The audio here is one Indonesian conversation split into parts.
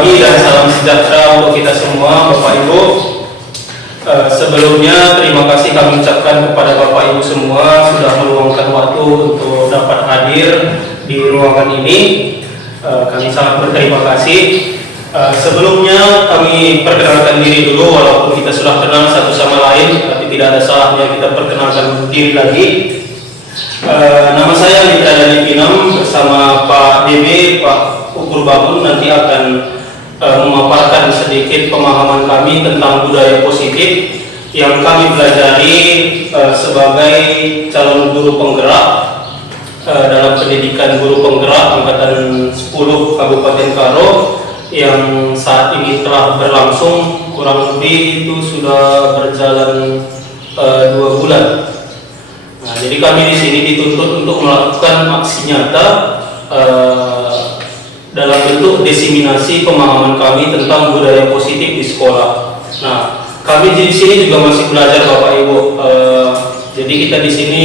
pagi dan salam sejahtera untuk kita semua, Bapak Ibu. Sebelumnya terima kasih kami ucapkan kepada Bapak Ibu semua sudah meluangkan waktu untuk dapat hadir di ruangan ini. Kami sangat berterima kasih. Sebelumnya kami perkenalkan diri dulu, walaupun kita sudah kenal satu sama lain, tapi tidak ada salahnya kita perkenalkan diri lagi. Nama saya Mitra Dani Pinam bersama Pak DB, Pak Ukur Babun nanti akan memaparkan sedikit pemahaman kami tentang budaya positif yang kami pelajari sebagai calon guru penggerak dalam pendidikan guru penggerak angkatan 10 Kabupaten Karo yang saat ini telah berlangsung kurang lebih itu sudah berjalan 2 bulan. Nah, jadi kami di sini dituntut untuk melakukan aksi nyata dalam bentuk diseminasi pemahaman kami tentang budaya positif di sekolah. Nah, kami di sini juga masih belajar, Bapak Ibu. Jadi kita di sini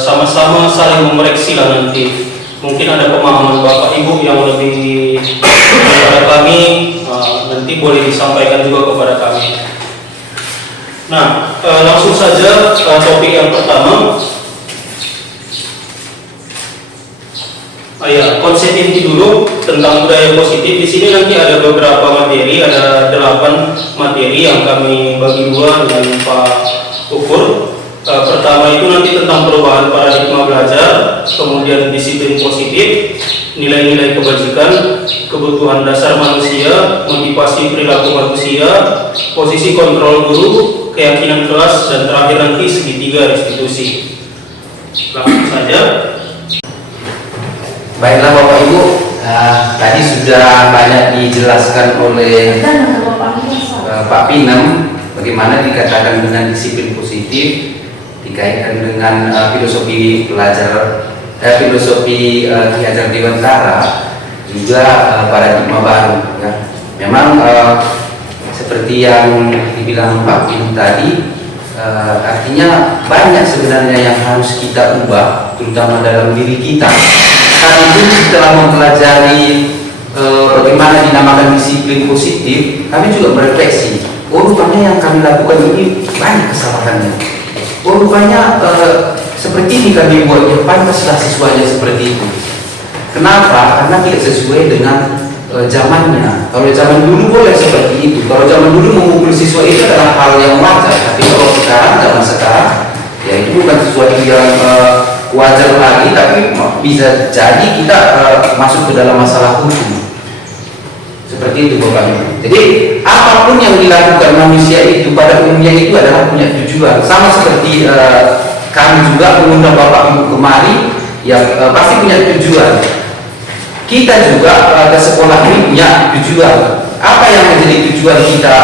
sama-sama saling memeriksi lah nanti. Mungkin ada pemahaman Bapak Ibu yang lebih kepada kami, nanti boleh disampaikan juga kepada kami. Nah, langsung saja topik yang pertama. Konsep inti dulu tentang budaya positif. Di sini nanti ada beberapa materi, ada 8 materi yang kami bagi dua dengan Pak Ukur. Pertama itu nanti tentang perubahan paradigma belajar, kemudian disiplin positif, nilai-nilai kebajikan, kebutuhan dasar manusia, motivasi perilaku manusia, posisi kontrol guru, keyakinan kelas, dan terakhir nanti segitiga restitusi. Langsung saja. Baiklah Bapak Ibu, tadi sudah banyak dijelaskan oleh Pak Pinam bagaimana dikatakan dengan disiplin positif dikaitkan dengan filosofi filosofi Ki Hajar Dewantara, juga paradigma baru. Ya. Memang seperti yang dibilang Pak Pinam tadi, artinya banyak sebenarnya yang harus kita ubah, terutama dalam diri kita. Saat itu setelah mempelajari bagaimana dinamakan disiplin positif, kami juga berefleksi. Rupanya yang kami lakukan ini banyak kesalahannya. Rupanya seperti ini kami buatnya, pantaslah siswanya seperti itu. Kenapa? Karena tidak sesuai dengan zamannya. Kalau zaman dulu boleh seperti itu. Kalau zaman dulu memukul siswa itu adalah hal yang wajar. Tapi kalau sekarang, zaman sekarang, ya itu bukan sesuatu yang wajar lagi, tapi bisa jadi kita masuk ke dalam masalah hukum. Seperti itu Bapak Ibu. Jadi apapun yang dilakukan manusia itu pada umumnya itu adalah punya tujuan. Sama seperti kami juga mengundang Bapak Ibu kemari, yang pasti punya tujuan. Kita juga ke sekolah ini punya tujuan. Apa yang menjadi tujuan kita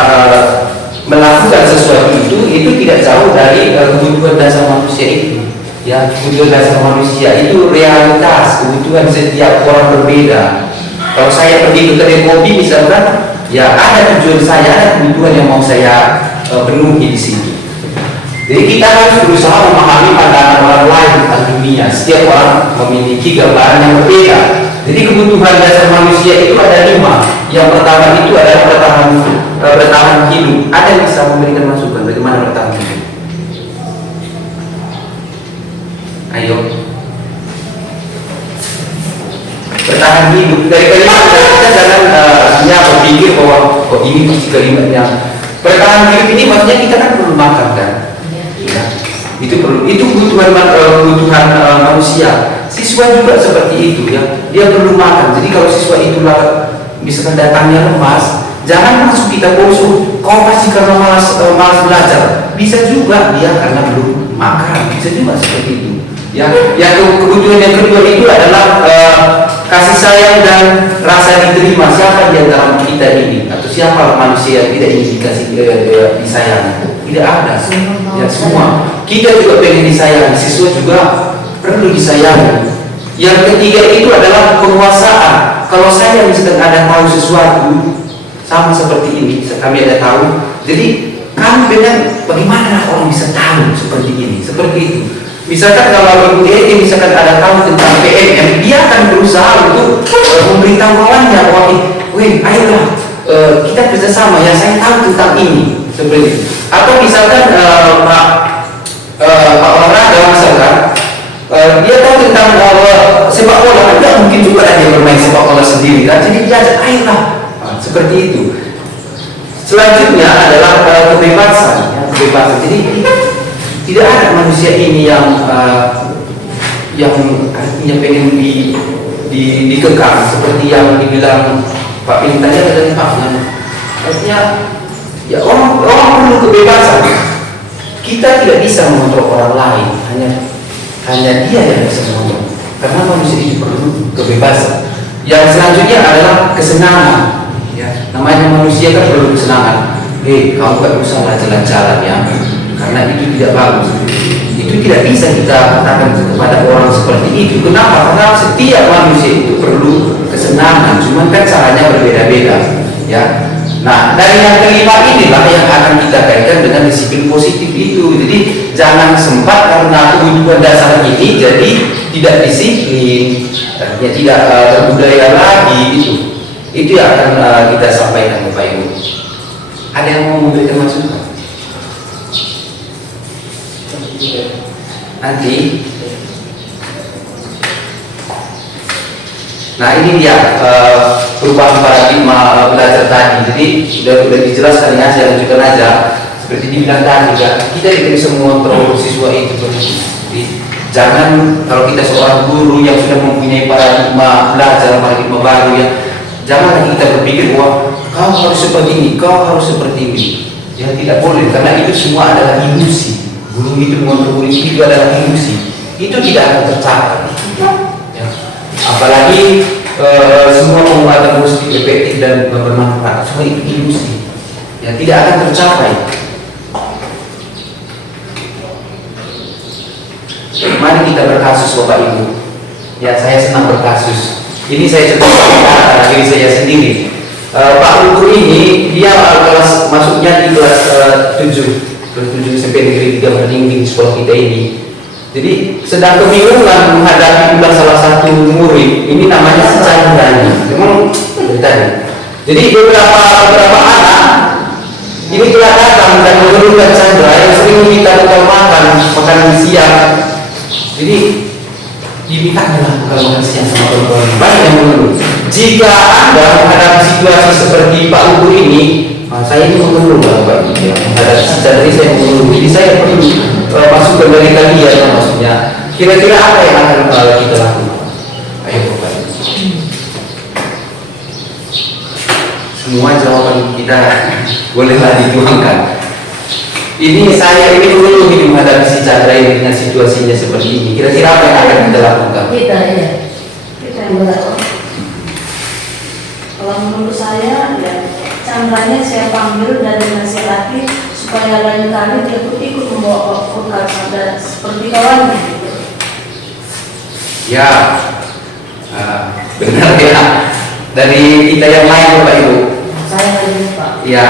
melakukan sesuatu itu tidak jauh dari kebutuhan dasar manusia itu. Ya, kebutuhan dasar manusia itu realitas, kebutuhan setiap orang berbeda. Kalau saya pergi ke kedai kopi misalkan, ya ada tujuan saya, ada kebutuhan yang mau saya penuhi di sini. Jadi kita harus berusaha memahami pandangan orang lain tentang dunia. Setiap orang memiliki gambaran yang berbeda. Jadi kebutuhan dasar manusia itu ada 5. Yang pertama itu adalah bertahan hidup. Ada yang bisa memberikan masukan bagaimana bertahan hidup? Ayo. Bertahan hidup. Dari kalimat kita jangan hanya berpikir bahwa ini mesti kalimatnya. Bertahan hidup ini maksudnya kita kan perlu makan kan? Ya. Itu perlu. Itu kebutuhan manusia. Siswa juga seperti itu ya. Dia perlu makan. Jadi kalau siswa itu misalkan datangnya lemas, jangan langsung kita bosu. Kau pasti karena malas belajar. Bisa juga dia karena belum makan. Bisa juga seperti itu. Ya, yang kebutuhan yang kedua itu adalah kasih sayang dan rasa diterima. Siapa di antara kita ini atau siapa manusia yang tidak ingin dikasih disayangi? Tidak ada. Ya semua. Kita juga pengen disayangi. Siswa juga perlu disayangi. Yang ketiga itu adalah penguasaan. Kalau saya misalkan ada tahu sesuatu sama seperti ini, kami ada tahu. Jadi kami dengan bagaimana orang bisa tahu seperti ini, seperti itu. Misalkan kalau Ibu Eti misalkan ada tahu tentang PMM, dia akan berusaha untuk memberitahu kawannya bahwa, weh, ayolah kita kerjasama ya, saya tahu tentang ini seperti itu. Atau misalkan Pak olahraga misalkan, dia tahu tentang sepak bola, tidak mungkin juga dia bermain sepak bola sendiri kan, jadi dia ajak, ayolah, seperti itu. Selanjutnya adalah kebebasan, ya, kebebasan. Jadi tidak ada manusia ini yang artinya pengen dikekang seperti yang dibilang Pak Pin tadi adalah Pak. Artinya ya orang perlu kebebasan. Kita tidak bisa mengontrol orang lain, hanya dia yang bisa mengontrol. Karena manusia itu perlu kebebasan. Yang selanjutnya adalah kesenangan. Ya, namanya manusia kan perlu kesenangan. Kamu gak usah jalan-jalan ya, karena itu tidak bagus. Itu tidak bisa kita katakan kepada orang seperti itu. Kenapa? Karena setiap manusia itu perlu kesenangan, cuman kan caranya berbeda-beda. Ya. Nah, dari yang kelima inilah yang akan kita kaitkan dengan disiplin positif itu. Jadi jangan sempat karena kebutuhan dasar ini jadi tidak disiplin, artinya tidak berbudaya lagi itu. Itu yang akan kita sampaikan Bapak Ibu. Ada yang mau memberikan masukan? Nanti. Nah ini dia perubahan paradigma belajar tadi. Jadi sudah dijelaskan ya, saya lanjutkan aja. Seperti dibilang tadi kan, kita tidak bisa mengontrol siswa itu. Jadi jangan, kalau kita seorang guru yang sudah mempunyai paradigma belajar, paradigma baru ya, jangan kita berpikir bahwa kau harus seperti ini, kau harus seperti ini. Ya tidak boleh, karena itu semua adalah ilusi. Guru itu mengontrol guru itu adalah ilusi. Itu tidak akan tercapai. Ya. Apalagi semua pengobatan positif, efektif dan bermanfaat, semua itu ilusi. Ya tidak akan tercapai. Mari kita berkasus Bapak Ibu. Ya saya senang berkasus. Ini saya cerita diri saya sendiri. Pak Lugu ini dia kelas masuknya di kelas 7 SMP Negeri 3 Berdingin di sekolah kita ini. Jadi sedang kebingungan menghadapi pula salah satu murid. Ini namanya Chandra. Memang ceritanya. Jadi beberapa anak ini telah datang dan mengeluhkan Chandra yang sering kita bekal makan siang. Jadi diminta melakukan makan siang sama kawan-kawan. Banyak yang mengeluh. Jika Anda menghadapi situasi seperti Pak Lugu ini, saya ini mengeluh Bapak Ibu ya. Menghadapi situasi saya mengeluh. Jadi saya perlu masukan dari kalian maksudnya. Kira-kira apa yang akan kita lakukan? Ayo Bapak Ibu. Semua jawaban kita bolehlah dituangkan. Ini saya ini dulu menghadapi si Chandra ini dengan situasinya seperti ini. Kira-kira apa yang akan kita lakukan? Kita kalau menurut saya ya Chandranya saya panggil dan dinasihati supaya lain kali dia ikut membawa bekal Chandra seperti kawannya. Ya, benar ya. Dari kita yang lain Bapak Ibu. Saya lagi Pak. Ya.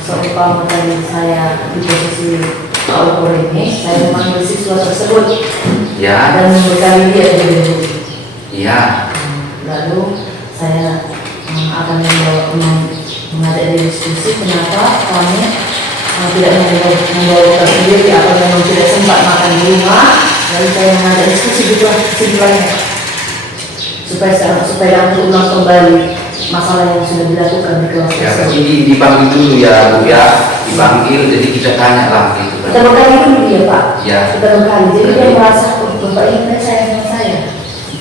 Seumpama dari saya di posisi Pak ini, saya memanggil siswa tersebut Ya. dan membekali dia dengan Ya. lalu saya akan mengajak dia diskusi kenapa kami tidak membawa bekal sendiri atau memang tidak sempat makan di rumah. Lalu saya mengajak diskusi juga sebenarnya supaya untuk ulang kembali masalah yang sudah dilakukan di kelas Ya, tersebut. jadi dipanggil dulu ya Bu ya, dipanggil jadi kita tanya lah gitu. Kita berkali dulu ya Pak. Ya. Kita berkali. Jadi dia merasa Bapak ini kan saya sama saya.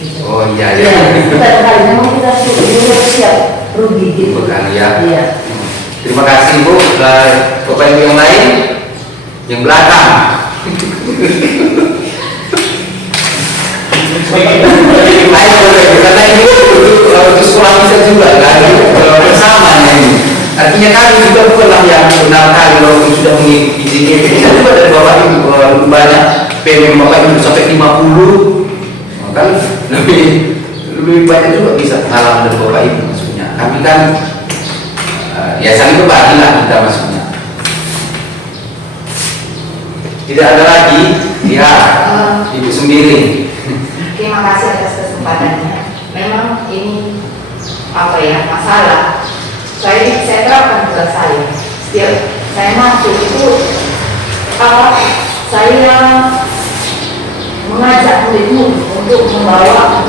Gitu. Oh iya Ya, ya. kita berkali. Memang kita sudah siap rugi gitu. Berkali ya. Iya. Terima kasih Bu. Bapak Ibu yang lain yang belakang. Karena ini untuk sekolah kita juga kan bersama ini. Artinya kami juga bukanlah yang benar kali kalau sudah mengikuti ini. Kita juga dari Bapak Ibu banyak PM Bapak Ibu sampai 50, kan lebih banyak juga bisa pengalaman dari Bapak Ibu maksudnya. Kami kan ya saling berbagi lah kita maksudnya. Tidak ada lagi. Ya, Ibu Sembiring. Terima kasih atas kesempatannya. Memang ini masalah. Saya terapkan tugas saya. Setiap saya masuk itu saya mengajak murid-murid untuk membawa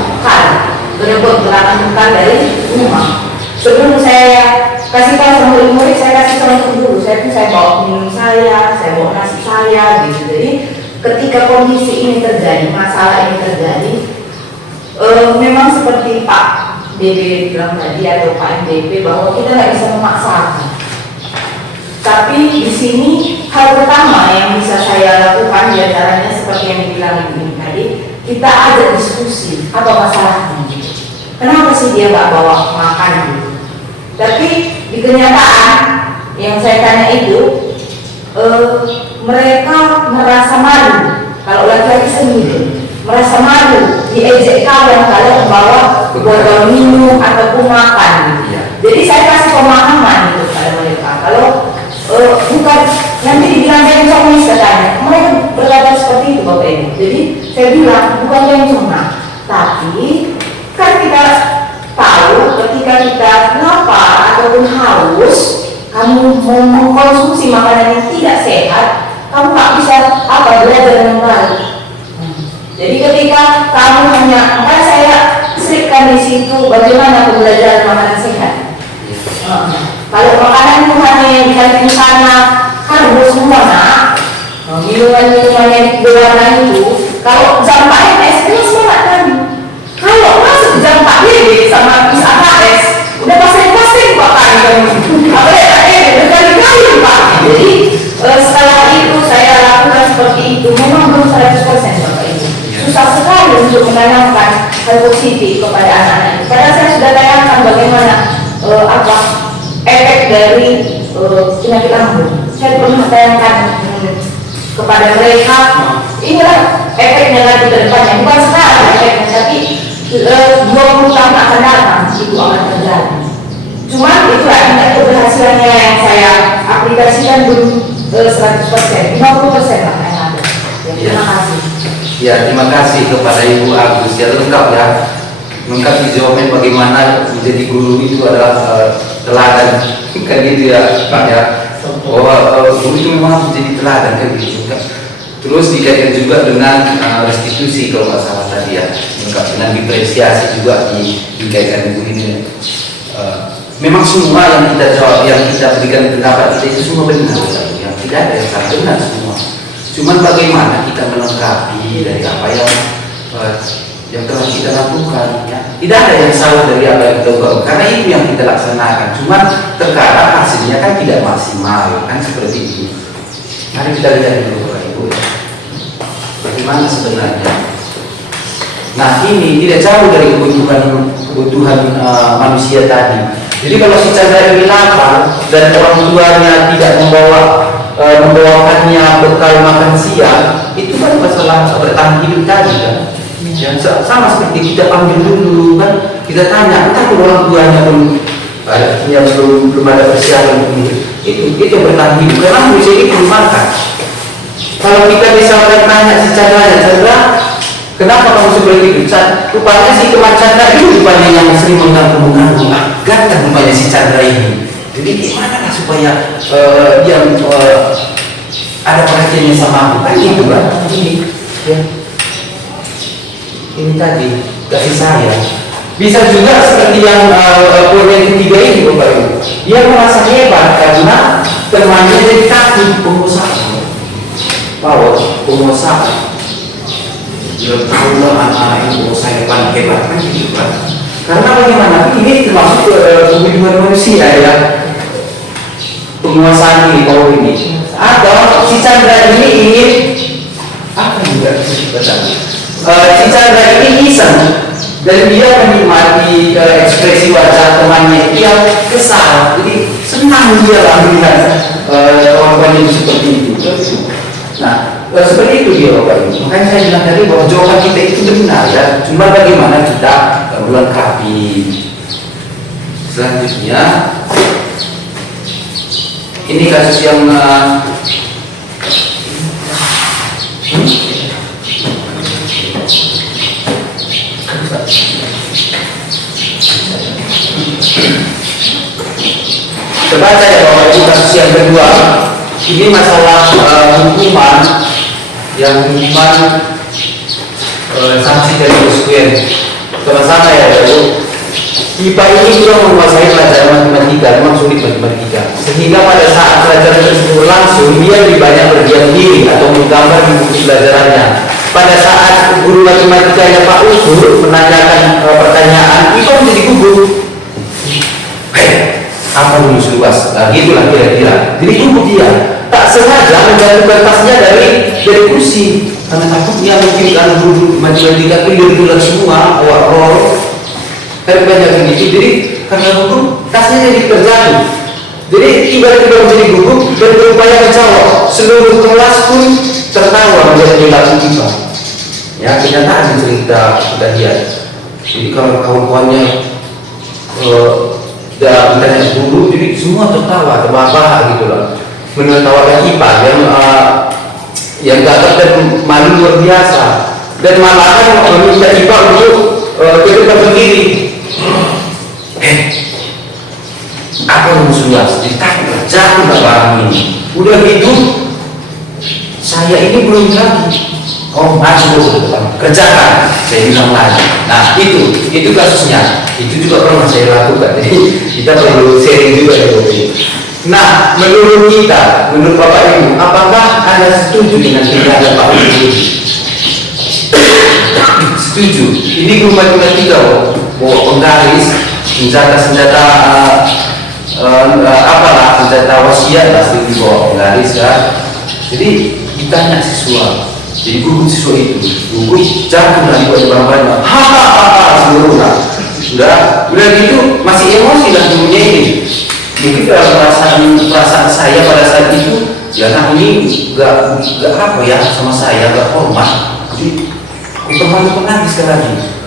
berebut bekal dari rumah. Sebelum saya kasih tahu sama murid-murid, saya kasih contoh dulu. Saya bawa minum saya bawa nasi saya gitu. Jadi ketika kondisi ini terjadi, masalah ini terjadi, memang seperti Pak DB bilang tadi atau Pak MDP bahwa kita nggak bisa memaksakan. Tapi di sini hal pertama yang bisa saya lakukan diantaranya seperti yang dibilang ini tadi, kita ajak diskusi apa masalahnya. Kenapa sih dia nggak bawa makan gitu? Tapi di kenyataan yang saya tanya itu, mereka merasa malu. Kalau laki-laki sendiri merasa malu diejek kawan kalau membawa botol minum ataupun makan. Jadi saya kasih pemahaman itu pada mereka. Kalau bukan nanti dibilang bencong katanya, mereka berkata seperti itu Bapak Ibu. Jadi saya bilang bukan bencong, tapi kan kita tahu ketika kita lapar ataupun haus, kamu mau mengkonsumsi makanan yang tidak sehat, kamu tak bisa belajar dengan baik. Jadi ketika kamu makanya saya selipkan di situ bagaimana pembelajaran makanan sehat. Kalau makanan itu hanya yang dikasih sana karbo semua minuman-minuman yang berwarna itu, kalau jam 4 es krim semangat kan. Kalau masuk jam 4 BB sama bis AKS, udah pasang-pasang Pak kan. Apa ya berkali-kali Pak. Jadi setelah itu saya lakukan seperti itu, memang belum 100% Bapak Ibu. Susah sekali untuk menanamkan hal positif kepada anak-anak. Padahal saya sudah tanyakan bagaimana efek dari penyakit lambung. Saya pernah tanyakan kepada mereka, inilah efeknya nanti ke depannya. Bukan sekarang efeknya, tapi 20 tahun akan datang itu akan terjadi. Cuma itulah tingkat keberhasilannya yang saya aplikasikan belum 100%, 50% lah yang ada. Terima kasih. Ya, terima kasih kepada Ibu Agus. Ya, lengkap ya. Lengkap dijawabnya bagaimana menjadi guru itu adalah teladan. Kan gitu ya Pak ya. Bahwa guru itu memang menjadi teladan kan gitu. Terus dikaitkan juga dengan restitusi kalau nggak salah tadi ya. Lengkap dengan diferensiasi juga dikaitkan guru ini. Memang semua yang kita jawab, yang kita berikan pendapat kita itu semua benar. Yang tidak ada yang salah, benar semua. Cuman bagaimana kita melengkapi dari apa yang telah kita lakukan ya. Tidak ada yang salah dari apa yang kita lakukan, karena itu yang kita laksanakan. Cuman terkadang hasilnya kan tidak maksimal, kan seperti itu. Mari kita lihat dulu Bapak Ibu ya. Bagaimana sebenarnya. Nah, ini tidak jauh dari kebutuhan manusia tadi. Jadi kalau si Chandra ini lapar dan orang tuanya tidak membawakannya bekal makan siang, itu kan masalah bertahan hidup tadi kan. Ya, sama seperti kita panggil dulu kan, kita tanya, entah orang tuanya belum ada persiapan itu bertahan hidup. Karena manusia itu belum makan. Kalau kita misalkan tanya si Chandra, kenapa kamu seperti itu? Rupanya si teman Chandra itu rupanya yang sering mengganggu. Ganteng rupanya si Chandra ini. Jadi gimana lah supaya dia ada perhatiannya sama aku? Kan gitu kan? Ini ya. Ini tadi kasih sayang. Bisa juga seperti yang poin yang ketiga ini Bapak Ibu. Dia merasa hebat karena temannya jadi takut pengusaha. Pengusaha. Dia tahu lah anak-anak ini pengusaha yang paling hebat kan gitu kan. Karena bagaimana ini termasuk kehidupan manusia ya. Penguasaan ini kalau ini. Atau si Chandra ini ingin apa juga betul. Si Chandra ini iseng dan dia menikmati ekspresi wajah temannya yang kesal, jadi senang dia lah melihat kawan-kawan itu seperti itu. Nah, seperti itu dia Bapak Ibu. Makanya saya bilang tadi bahwa jawaban kita itu benar ya, cuma bagaimana kita melengkapi. Selanjutnya, ini kasus yang kasus yang kedua, ini masalah hukuman sanksi dari konsekuen. Sama-sama ya Bu. IPA ini juga menguasai pelajaran matematika, memang sulit matematika. Sehingga pada saat pelajaran tersebut berlangsung, dia lebih banyak berdiam diri atau menggambar di buku pelajarannya. Pada saat guru matematikanya Pak Ukur menanyakan pertanyaan, IPA menjadi gugup. Apa rumus luas? Nah, gitulah kira-kira. Jadi gugup dia. Tak sengaja menjatuhkan tasnya dari kursi. Karena takutnya mungkin kalau guru matematika keliru semua, awal tapi banyak begitu. Jadi karena gugup, tasnya jadi terjatuh. Jadi tiba-tiba menjadi gugup dan berupaya menjawab. Seluruh kelas pun tertawa menjadi pelaku IPA. Ya, kenyataan yang sering kita lihat. Jadi kalau kawan-kawannya tidak bertanya guru, jadi semua tertawa, terbahak-bahak gitu loh. Menertawakan IPA yang gagap dan malu luar biasa. Dan malahan meminta IPA untuk ke depan berdiri. Apa rumus luas? Ditanya, jatuh barang ini. Udah gitu, saya ini belum lagi. Oh, masuk ke depan, kerjakan. Saya bilang lagi. Nah, itu kasusnya. Itu juga pernah saya lakukan. Jadi kita perlu sharing juga ya. Nah, menurut kita, menurut Bapak Ibu, apakah Anda setuju dengan tindakan Pak Ibu? Setuju. Ini guru matematika, bawa penggaris, senjata apalah, senjata wasiat lah, seperti bawa penggaris kan. Jadi ditanya siswa. Jadi gugur siswa itu, gugur jatuh dari banyak, hahaha seluruhnya. Udah gitu masih emosi dan gurunya ini. Mungkin dalam perasaan saya pada saat itu, ya anak ini gak apa ya sama saya, gak hormat. Jadi aku terlalu menangis sekali lagi.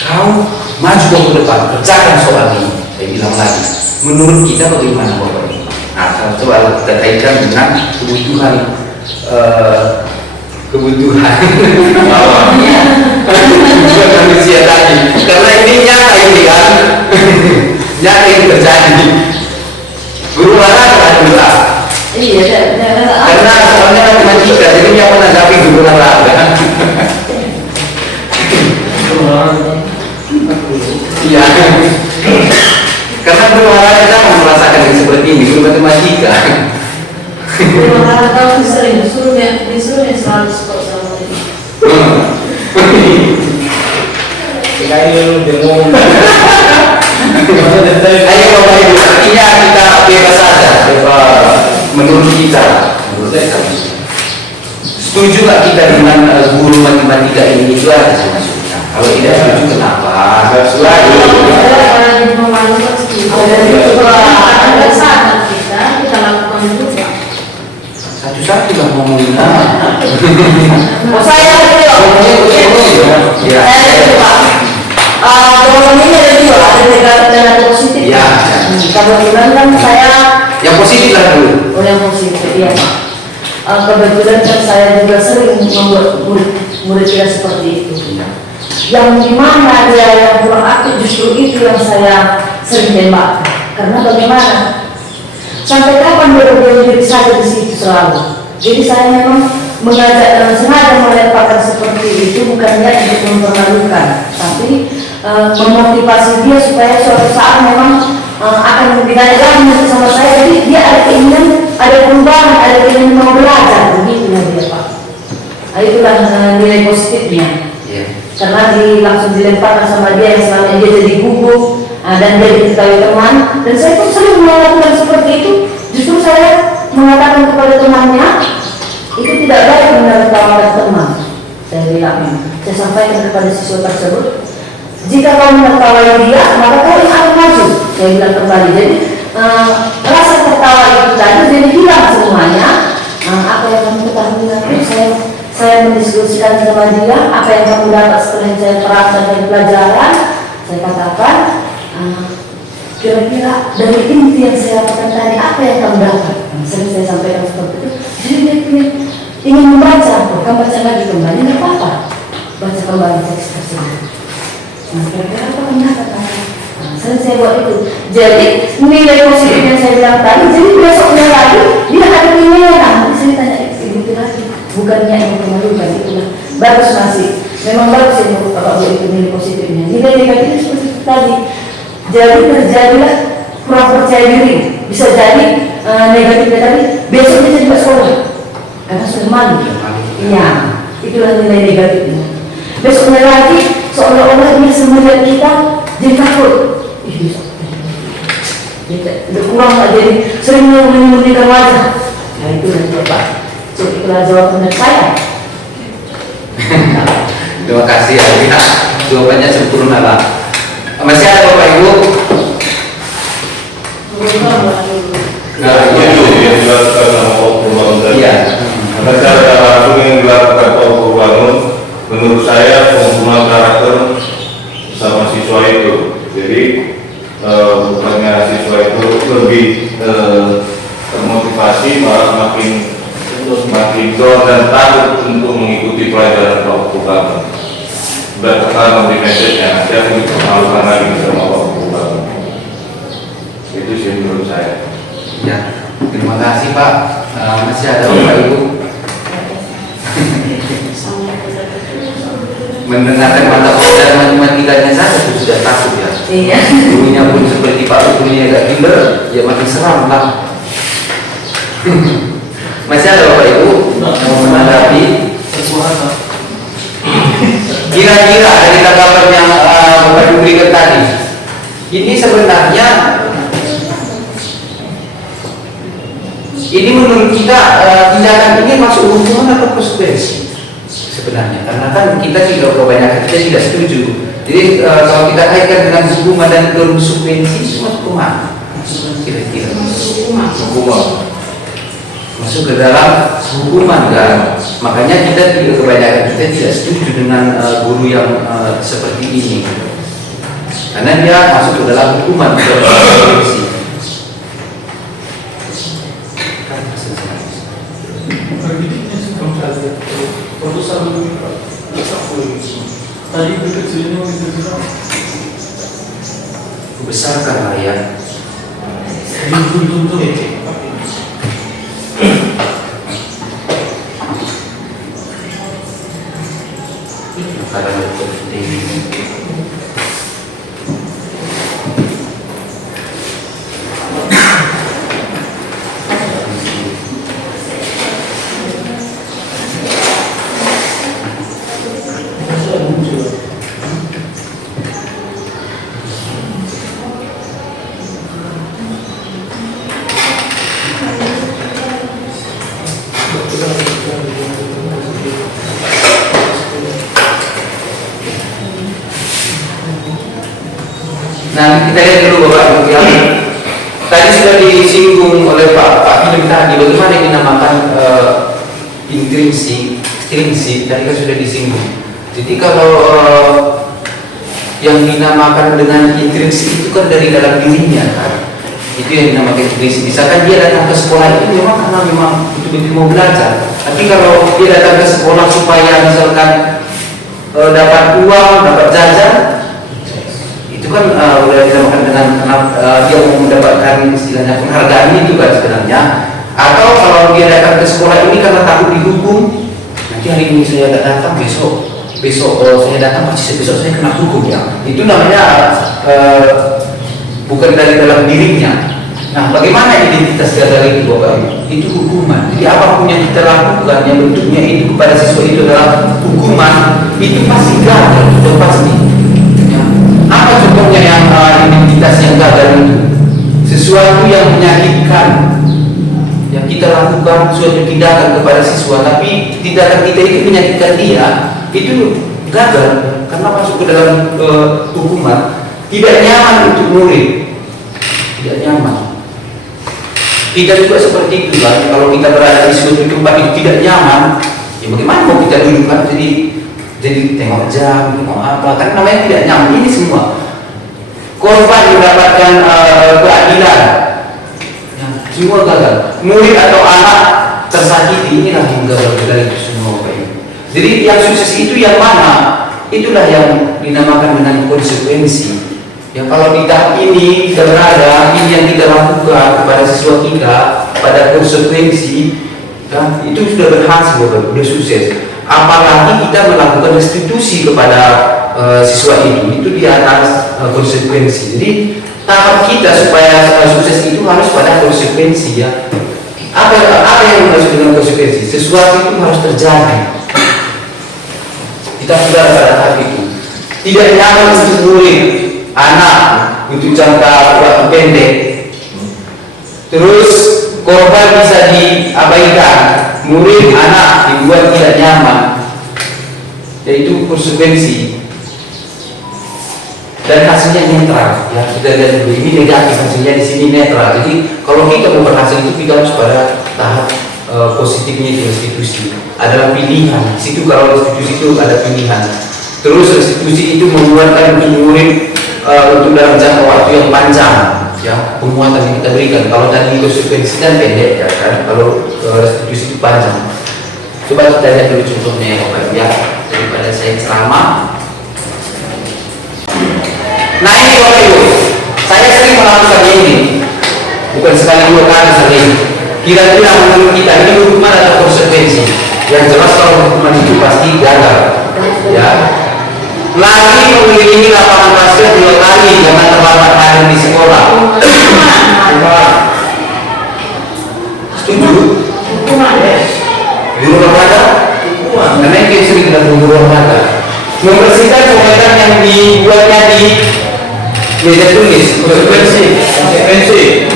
Kau maju ke depan, kerjakan soal ini. Saya bilang lagi. Menurut kita bagaimana Bapak ini? Nah, coba kita kaitkan dengan kebutuhan manusia tadi, karena ini nyata ini kan. Nyata yang terjadi. Guru mana kan kita? Iya, Karena soalnya matematika, jadi yang menanggapi guru olahraga. Iya. Karena guru olahraga kan merasakan yang seperti ini, guru matematika. Orang sering disuruh selalu sport sama ini. Kayak lu demo. Ayo Bapak Ibu, artinya kita bebas saja. Menurut kita, setuju nggak kita dengan guru matematika ini? Itu aja sih maksudnya. Kalau tidak setuju kenapa? Kita lakukan juga. Satu-satu lah ngomongnya. Saya Ya. Jawabannya ada dua, ada negatif dan ada positif. Ya. Kalau bilang kan saya Yang positif lah dulu. Yang positif, iya. Kebetulan kan saya juga sering membuat murid kita seperti itu. Yang dimana dia yang kurang aktif justru itu yang saya sering tembak. Karena bagaimana? Sampai kapan dia berdiam diri saja di situ selalu? Jadi saya memang mengajak dan sengaja melemparkan seperti itu bukannya untuk mempermalukan, tapi memotivasi dia supaya suatu saat memang akan membina lagi nanti sama saya. Jadi dia ada keinginan, ada perubahan, ada keinginan mau belajar, begitu dia Pak. Itulah nilai positifnya. Karena langsung dilemparkan sama dia yang selama dia jadi gugup dan dia diketahui teman, dan saya pun sering melakukan seperti itu. Justru saya mengatakan kepada temannya, itu tidak baik menertawakan teman. Saya bilang, saya sampaikan kepada siswa tersebut, jika kau menertawai dia, maka kau akan maju. Saya bilang kembali. Jadi rasa tertawa itu tadi jadi hilang semuanya. Apa yang kamu ketahui nanti saya mendiskusikan sama dia, apa yang kamu dapat setelah yang saya terapkan dari pelajaran. Saya katakan, kira-kira dari inti yang saya lakukan tadi, apa yang kamu dapat? Sering saya sampaikan seperti itu. Jadi dia ingin membaca, kamu baca lagi kembali, nggak apa-apa. Baca kembali teks tersebut. Nah, kira-kira apa kamu dapat? Saya saya buat itu. Jadi nilai positif yang saya bilang tadi, jadi besoknya lagi dia ada nilai. Nanti saya tanya itu lagi, bukannya yang memalukan itulah. Bagus masih, memang bagus ya Bapak Bu itu nilai positifnya. Nilai negatifnya seperti itu tadi. Jadi terjadilah kurang percaya diri. Bisa jadi negatifnya tadi besoknya saya juga sekolah karena sudah malu. Iya, itulah nilai negatifnya. Besoknya lagi seolah-olah dia melihat kita jadi takut. Ih, besok udah kurang lah, jadi sering menyembunyikan wajah. Nah itulah Pak. So, itulah jawaban saya. Terima kasih ya, jawabannya sempurna lah. Masih ada Bapak Ibu? Nah, itu yang dilakukan sama Pak Purbangun tadi. Iya. Karena secara langsung yang dilakukan Pak Purbangun, menurut saya pembunuhan karakter sama siswa itu. Jadi bukannya siswa itu lebih termotivasi, malah makin down dan takut untuk mengikuti pelajaran Pak Purbangun. Sudah tertanam di message-nya, nanti aku dipermalukan lagi sama Pak Purbangun. Itu sih menurut saya. Ya, terima kasih Pak. Masih ada Bapak Ibu? Mendengarkan mata pelajaran matematikanya saja itu sudah takut ya. Iya. Gurunya pun seperti Pak gurunya agak gila, ya makin seram lah. Masih ada Bapak Ibu mau menanggapi? Kira-kira dari tanggapan yang Bapak Ibu berikan tadi, ini sebenarnya ini menurut kita tindakan ini masuk hukuman atau konsekuensi sebenarnya, karena kan kita tidak kebanyakan kita tidak setuju. Jadi kalau kita kaitkan dengan hukuman dan konsekuensi itu masuk kemana? Kira-kira hukuman masuk ke dalam hukuman kan? Makanya kita tidak kebanyakan kita tidak setuju dengan guru yang seperti ini, karena dia masuk ke dalam hukuman bukan konsekuensi. Besarkan lah ya. Karena itu penting. Nah, kita lihat dulu Bapak Ibu yang tadi sudah disinggung oleh Pak Hilim tadi, bagaimana dinamakan intrinsik, tadi kan sudah disinggung. Jadi kalau yang dinamakan dengan intrinsik itu kan dari dalam dirinya kan, itu yang dinamakan intrinsik. Misalkan dia datang ke sekolah itu memang karena memang betul-betul mau belajar. Tapi kalau dia datang ke sekolah supaya misalkan dapat uang, dapat jajan, itu kan udah dinamakan dengan dia mau mendapatkan istilahnya penghargaan itu kan sebenarnya. Atau kalau dia datang ke sekolah ini karena takut dihukum, nanti hari ini saya tidak datang, besok saya datang pasti besok saya kena hukum ya. Itu namanya bukan dari dalam dirinya. Nah, bagaimana identitas gagal itu Bapak Ibu? Itu hukuman. Jadi apapun yang kita lakukan yang bentuknya itu kepada siswa itu adalah hukuman, itu pasti gagal, sudah pasti. Apa contohnya yang identitas yang gagal itu? Sesuatu yang menyakitkan yang kita lakukan, suatu tindakan kepada siswa, tapi tindakan kita itu menyakitkan dia, itu gagal karena masuk ke dalam hukuman. Tidak nyaman untuk murid, tidak nyaman. Tidak juga seperti itu kan, kalau kita berada di suatu tempat itu tidak nyaman, ya bagaimana mau kita duduk kan? Jadi tengok jam, tengok apa, kan namanya tidak nyaman. Ini semua korban mendapatkan keadilan, ya, semua gagal. Murid atau anak tersakiti, inilah yang gagal itu semua Bapak Ibu. Jadi yang sukses itu yang mana? Itulah yang dinamakan dengan konsekuensi. Ya kalau di tahap ini kita berada, ini yang kita lakukan kepada siswa kita, pada konsekuensi, ya, itu sudah berhasil, sudah sukses. Apalagi kita melakukan restitusi kepada siswa itu di atas konsekuensi. Jadi tahap kita supaya sukses itu harus pada konsekuensi, ya. Apa yang dimaksud dengan konsekuensi? Sesuatu itu harus terjadi. Kita sudah pada tahap itu. Tidak nyaman untuk murid, anak untuk jangka waktu pendek. Terus korban bisa diabaikan, murid, anak dibuat tidak nyaman. Yaitu konsekuensi. Dan hasilnya netral, ya kita lihat dulu ini negatif, hasilnya di sini netral. Jadi kalau kita mau berhasil itu kita harus pada tahap positifnya di restitusi. Adalah pilihan. Di situ kalau restitusi itu ada pilihan. Terus restitusi itu membuatkan murid untuk dalam jangka waktu yang panjang, ya penguatan yang kita berikan. Kalau tadi konsekuensi kan pendek, ya kan. Kalau restitusi itu panjang. Coba kita lihat dulu contohnya ya Bapak, ya daripada saya ceramah. Nah ini Bapak Ibu, saya sering melakukan ini, bukan sekali dua kali sering. Kira-kira menurut kita ini hukuman atau konsekuensi? Yang jelas kalau hukuman itu pasti gagal, ya. Lagi mengiringi lapangan basket 2 kali karena terlambat hadir di sekolah. Setuju? Guru olahraga? Karena itu yang sering dilakukan guru olahraga. Membersihkan coretan yang dibuatnya di meja tulis. Konsekuensi.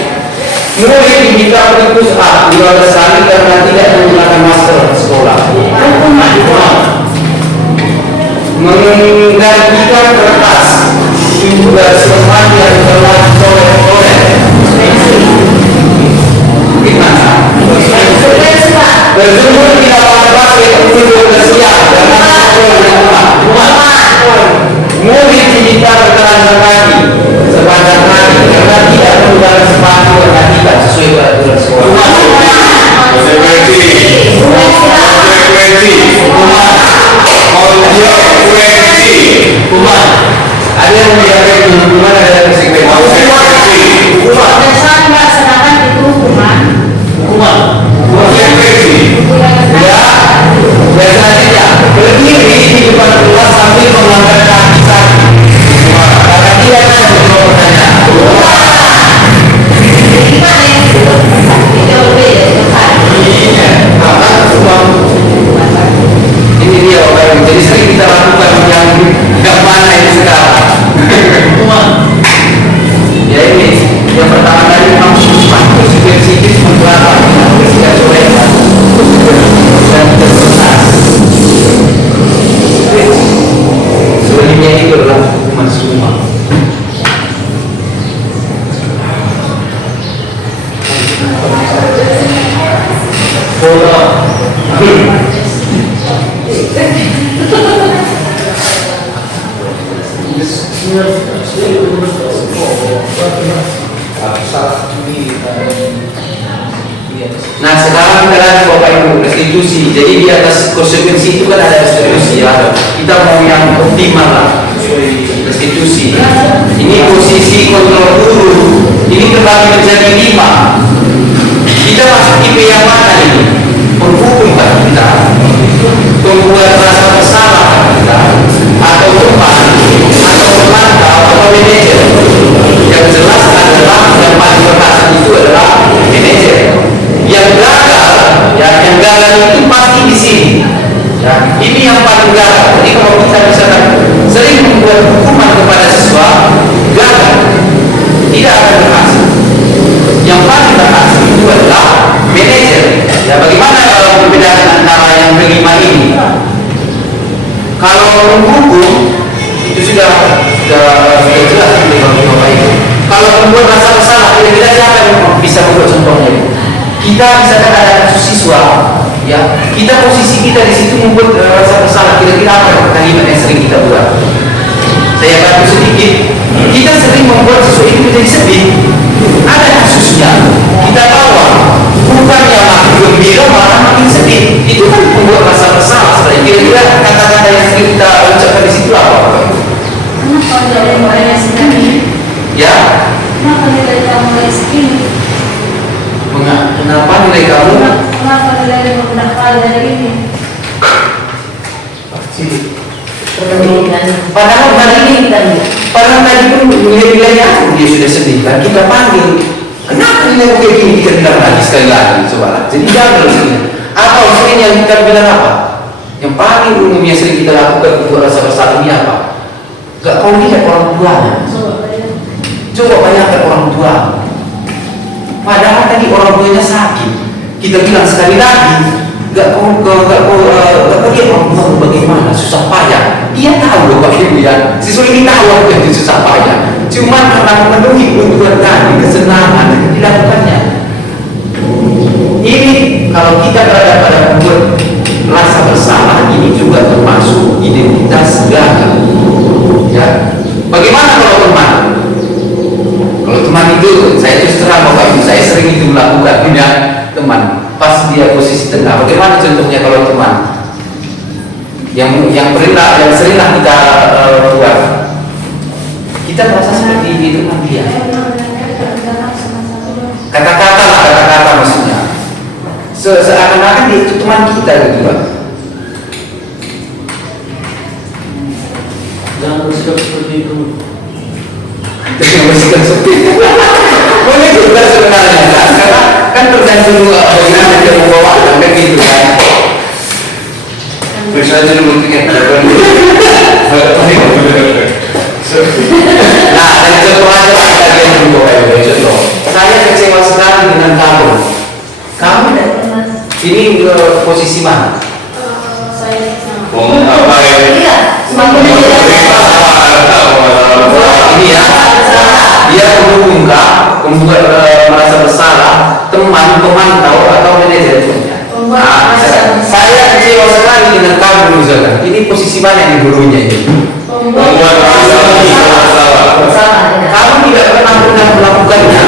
Murid diminta berputus 15 kali karena tidak menggunakan masker di sekolah. Menggantikan kertas tugas teman yang telah coret-coret. Gimana? Berjemur di lapangan basket untuk bersiap murid diminta bertelanjang kaki sepanjang hari karena tidak menggunakan sepatu berkaki sesuai peraturan sekolah. Ada yang menjaga hukuman, ada konsekuensi. Dan saat melaksanakan itu hukuman. Konsekuensi. Ya, dan selanjutnya berdiri di depan kelas sambil melanggar kaki kaki. Karena tidak ada beberapa pertanyaan. Ini dia Bapak Ibu. Jadi sering kita lakukan yang nggak mana ini sekarang. Ya ini yang pertama tadi memang konsekuensi itu memberapa dengan bersikap coretan dan terbatas. Sebenarnya itu adalah hukuman semua. Nah sekarang kita lihat Bapak Ibu restitusi. Jadi di atas konsekuensi itu kan ada restitusi, ya. Kita mau yang optimal lah restitusi. Ini posisi kontrol guru. Ini terbagi menjadi 5. Kita masuk tipe yang mana ini? Penghukum bagi kita, pembuat rasa bersalah bagi kita, atau teman, atau pelanggan, atau manajer. Yang jelas adalah yang paling berhasil itu adalah manajer. Yang gagal itu pasti di sini. Ya, ini yang paling gagal. Jadi kalau kita misalkan sering membuat hukuman kepada siswa, gagal, tidak akan berhasil. Yang paling berhasil itu adalah manajer. Ya, bagaimana kalau perbedaan antara yang kelima ini? Kalau menghukum itu sudah jelas bagi Bapak Ibu. Kalau membuat rasa bersalah, kira-kira siapa yang bisa membuat contohnya? Kita misalkan ada kasus siswa, ya, kita posisi kita di situ membuat rasa bersalah. Kira-kira apa kalimat yang sering kita buat? Saya bantu sedikit. Kita sering membuat siswa itu menjadi sedih. Ada kasusnya. Kita bawa bukan yang makin gembira malah makin sedih. Itu kan membuat rasa bersalah. Kira-kira kata-kata yang sering kita ucapkan di situ apa? Karena kalau dari orang yang sedih Padahal tadi pun dia bilangnya dia sudah sedih kan kita panggil. Kenapa ini kayak gini kita bilang lagi sekali lagi coba. Jadi jangan sini. Atau sering yang kita bilang apa? Yang paling umumnya sering kita lakukan untuk rasa bersalah ini apa? Gak kau lihat orang tuanya. Coba bayangkan orang tua. Padahal tadi orang tuanya sakit. Kita bilang sekali lagi. Gak kau lihat orang tua bagaimana susah payah. Dia tahu loh Pak Ibu ya. Siswa ini tahu apa itu susah payah. Cuman karena memenuhi kebutuhan tadi, kesenangan yang dilakukannya. Ini kalau kita berada pada membuat rasa bersalah ini juga termasuk identitas gagal. Ya, bagaimana kalau teman? Kalau teman itu, saya terus terang Bapak Ibu, saya sering itu melakukan punya teman. Pas dia posisi tengah, bagaimana contohnya kalau teman yang seringlah kita buat? Kita merasa seperti ini teman dia. Kata-kata maksudnya. Seakan-akan dia itu teman kita gitu Pak. Jangan bersikap seperti itu. Jangan bersikap seperti itu. Boleh juga sebenarnya kan? Karena kan tergantung bagaimana dia membawa kan gitu kan. Misalnya dulu ingat nah, dari contoh aja bagian dulu contoh. Saya kecewa sekali dengan kamu. Kamu ini posisi mana? Apa ya? Ini ya, dia mendukung membuat merasa bersalah, teman, pemantau atau manajer punya. Nah, saya kecewa sekali dengan kamu misalkan. Ini posisi mana yang gurunya ini? Membuat rasa bersalah. Kamu tidak pernah melakukannya.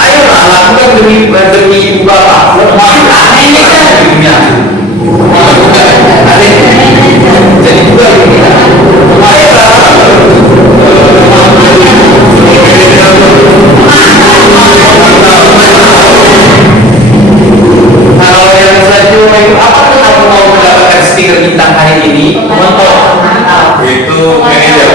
Ayolah lakukan demi ibu bapak. Ini kan dunia. Jadi juga ini. Ayolah. Kalau yang selanjutnya itu apa tuh kamu mau mendapatkan stiker bintang hari ini? Mantap. Itu manajer.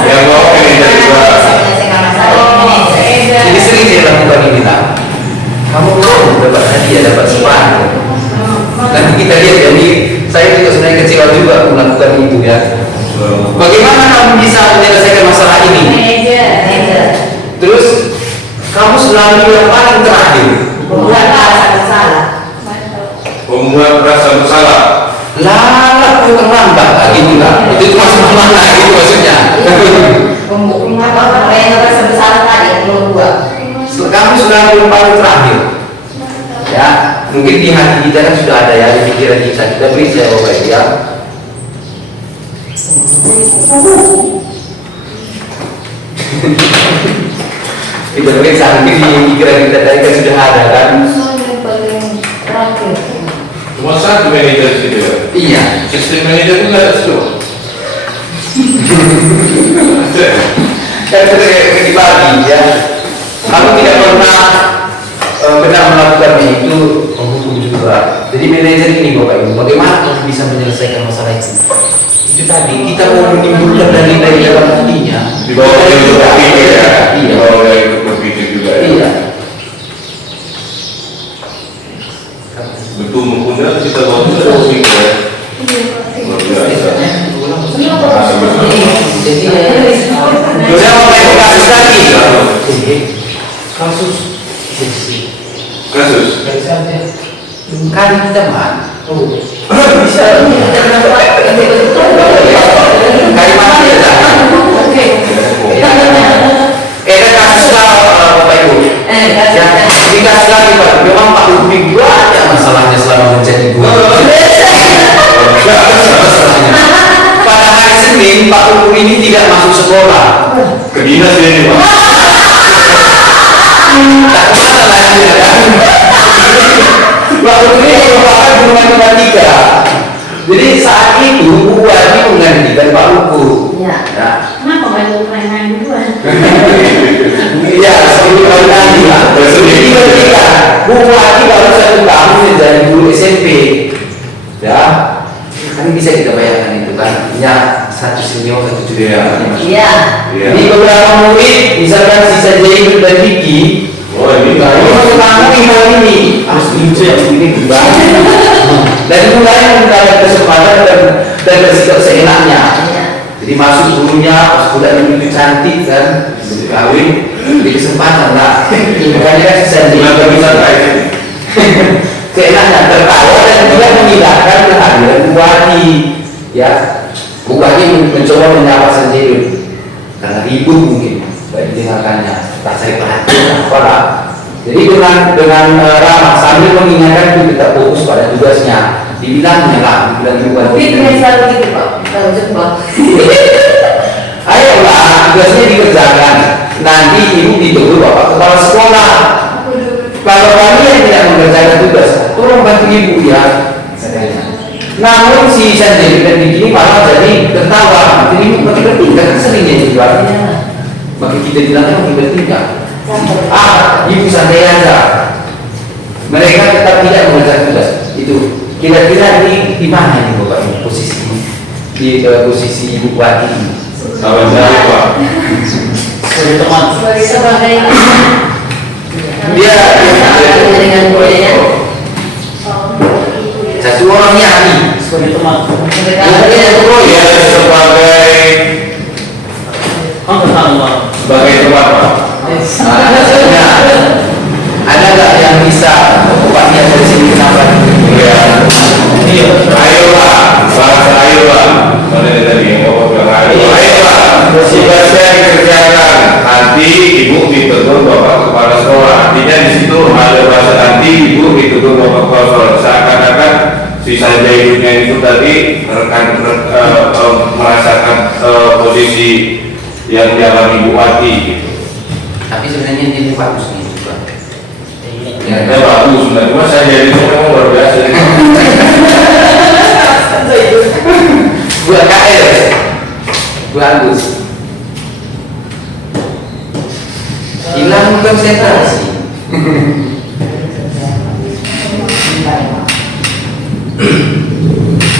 Yang bawa manajer juga. Jadi sering saya lakukan ini tak. Kamu dapat hadiah, dapat sepatu. Nanti kita lihat ya, ini saya juga sebenarnya kecewa juga melakukan itu ya. Bagaimana kamu bisa menyelesaikan masalah ini? Terus kamu selalu yang paling terakhir. Membuat rasa bersalah. Lalak kau terlambat gitu lah. Itu masuk mana gitu maksudnya. Kamu selalu yang paling terakhir. Ya, mungkin di hati kita kan sudah ada ya, di pikiran kita beri jawaban ya. Kita beri sambil di pikiran kita tadi kan sudah ada kan. Cuma satu manajer situ ya. Iya. Sistem manajer itu nggak ada semua. Kan dibagi ya. Kamu tidak pernah benar melakukan itu menghukum juga. Jadi manajer ini Bapak Ibu, bagaimana kamu bisa menyelesaikan masalah itu? Itu tadi kita mau menimbulkan dari dalam hatinya. Di bawah yang berpikir ya. Di Iya. bawah yang berpikir juga ya. Iya. Betul mempunyai kita bawa juga berpikir ya. Luar biasa. Jadi sudah mau main kasus lagi. Kasus. Kasus. Kan kita mah. Bisa. Kayak mana ya? Ada kasus lah Bapak Ibu. Ini kasus lagi Pak. Memang Pak Lubing banyak masalahnya selama menjadi guru. Pada hari Senin Pak Lubing ini tidak masuk sekolah. Ke dinas ini Pak. Tak kemana lagi ya kan? Pak Lubing ini merupakan guru matematika. Jadi saat itu Bu Wadi menggantikan Pak Luku. Ya. Ya. Kenapa nggak mau main-main duluan? Iya, sebelum baru nanti lah. Tiga, Bu Bupati baru 1 tahun menjadi guru SMP. Ya, kan bisa kita bayangkan itu kan. Ya, satu senior, satu junior. Iya. Ini beberapa murid, misalkan sisa Jair dan Vicky. Oh, ini Nah, ini masuk kamu hal ini. Harus lucu ya, ini banget. Dan mulai mendapat kesempatan dan bersikap seenaknya. Jadi masuk gurunya, pas udah lebih cantik kan, kawin, jadi kesempatan lah. Makanya kan sisa Jair bisa kayak seenaknya tertawa dan juga mengindahkan kehadiran Bupati. Ya, Bupati mencoba menyapa sendiri karena ribut mungkin baik didengarkannya, tak saya perhatikan apalah. Jadi dengan ramah sambil mengingatkan itu tetap fokus pada tugasnya. Dibilangnya lah, dibilang Bupati. Tapi selalu gitu Pak, kalau coba. Ayolah, tugasnya dikerjakan. Nanti ibu ditegur bapak kepala sekolah. Kalau kalian tidak mengerjakan tugas, tolong bantu ibu ya. Namun si Sanjay dan Vicky ini malah jadi tertawa. Jadi makin bertingkah kan sering jadi juga. Makin kita bilangnya makin bertingkah. Ibu santai aja. Mereka tetap tidak mengerjakan tugas. Itu kira-kira di mana ini bapak posisi di posisi Ibu Bupati? Sabar saya Pak. Sebagai teman. Sebagai Dia dengan budaya. satu orang nyari. Sebagai teman. Dia sebagai Kan kenal Pak. sebagai teman Pak. Ada nggak yang bisa Bupati dari sini kenapa? Iya. Iya. Ayo Pak, bahasa ayo Pak. Mana dia tadi yang bapak bilang ayo. Ayo Pak, tugasnya dikerjakan. Nanti ibu ditegur bapak kepala sekolah. Artinya di situ ada bahasa nanti ibu ditegur bapak kepala sekolah. Seakan-akan si Sanjay hidupnya itu tadi merasakan posisi yang dialami Bupati gitu. Tapi sebenarnya ini bagus nih juga. Ya, bagus, nah, cuma saya jadi memang luar biasa. Buat KL, bagus. Hilang konsentrasi.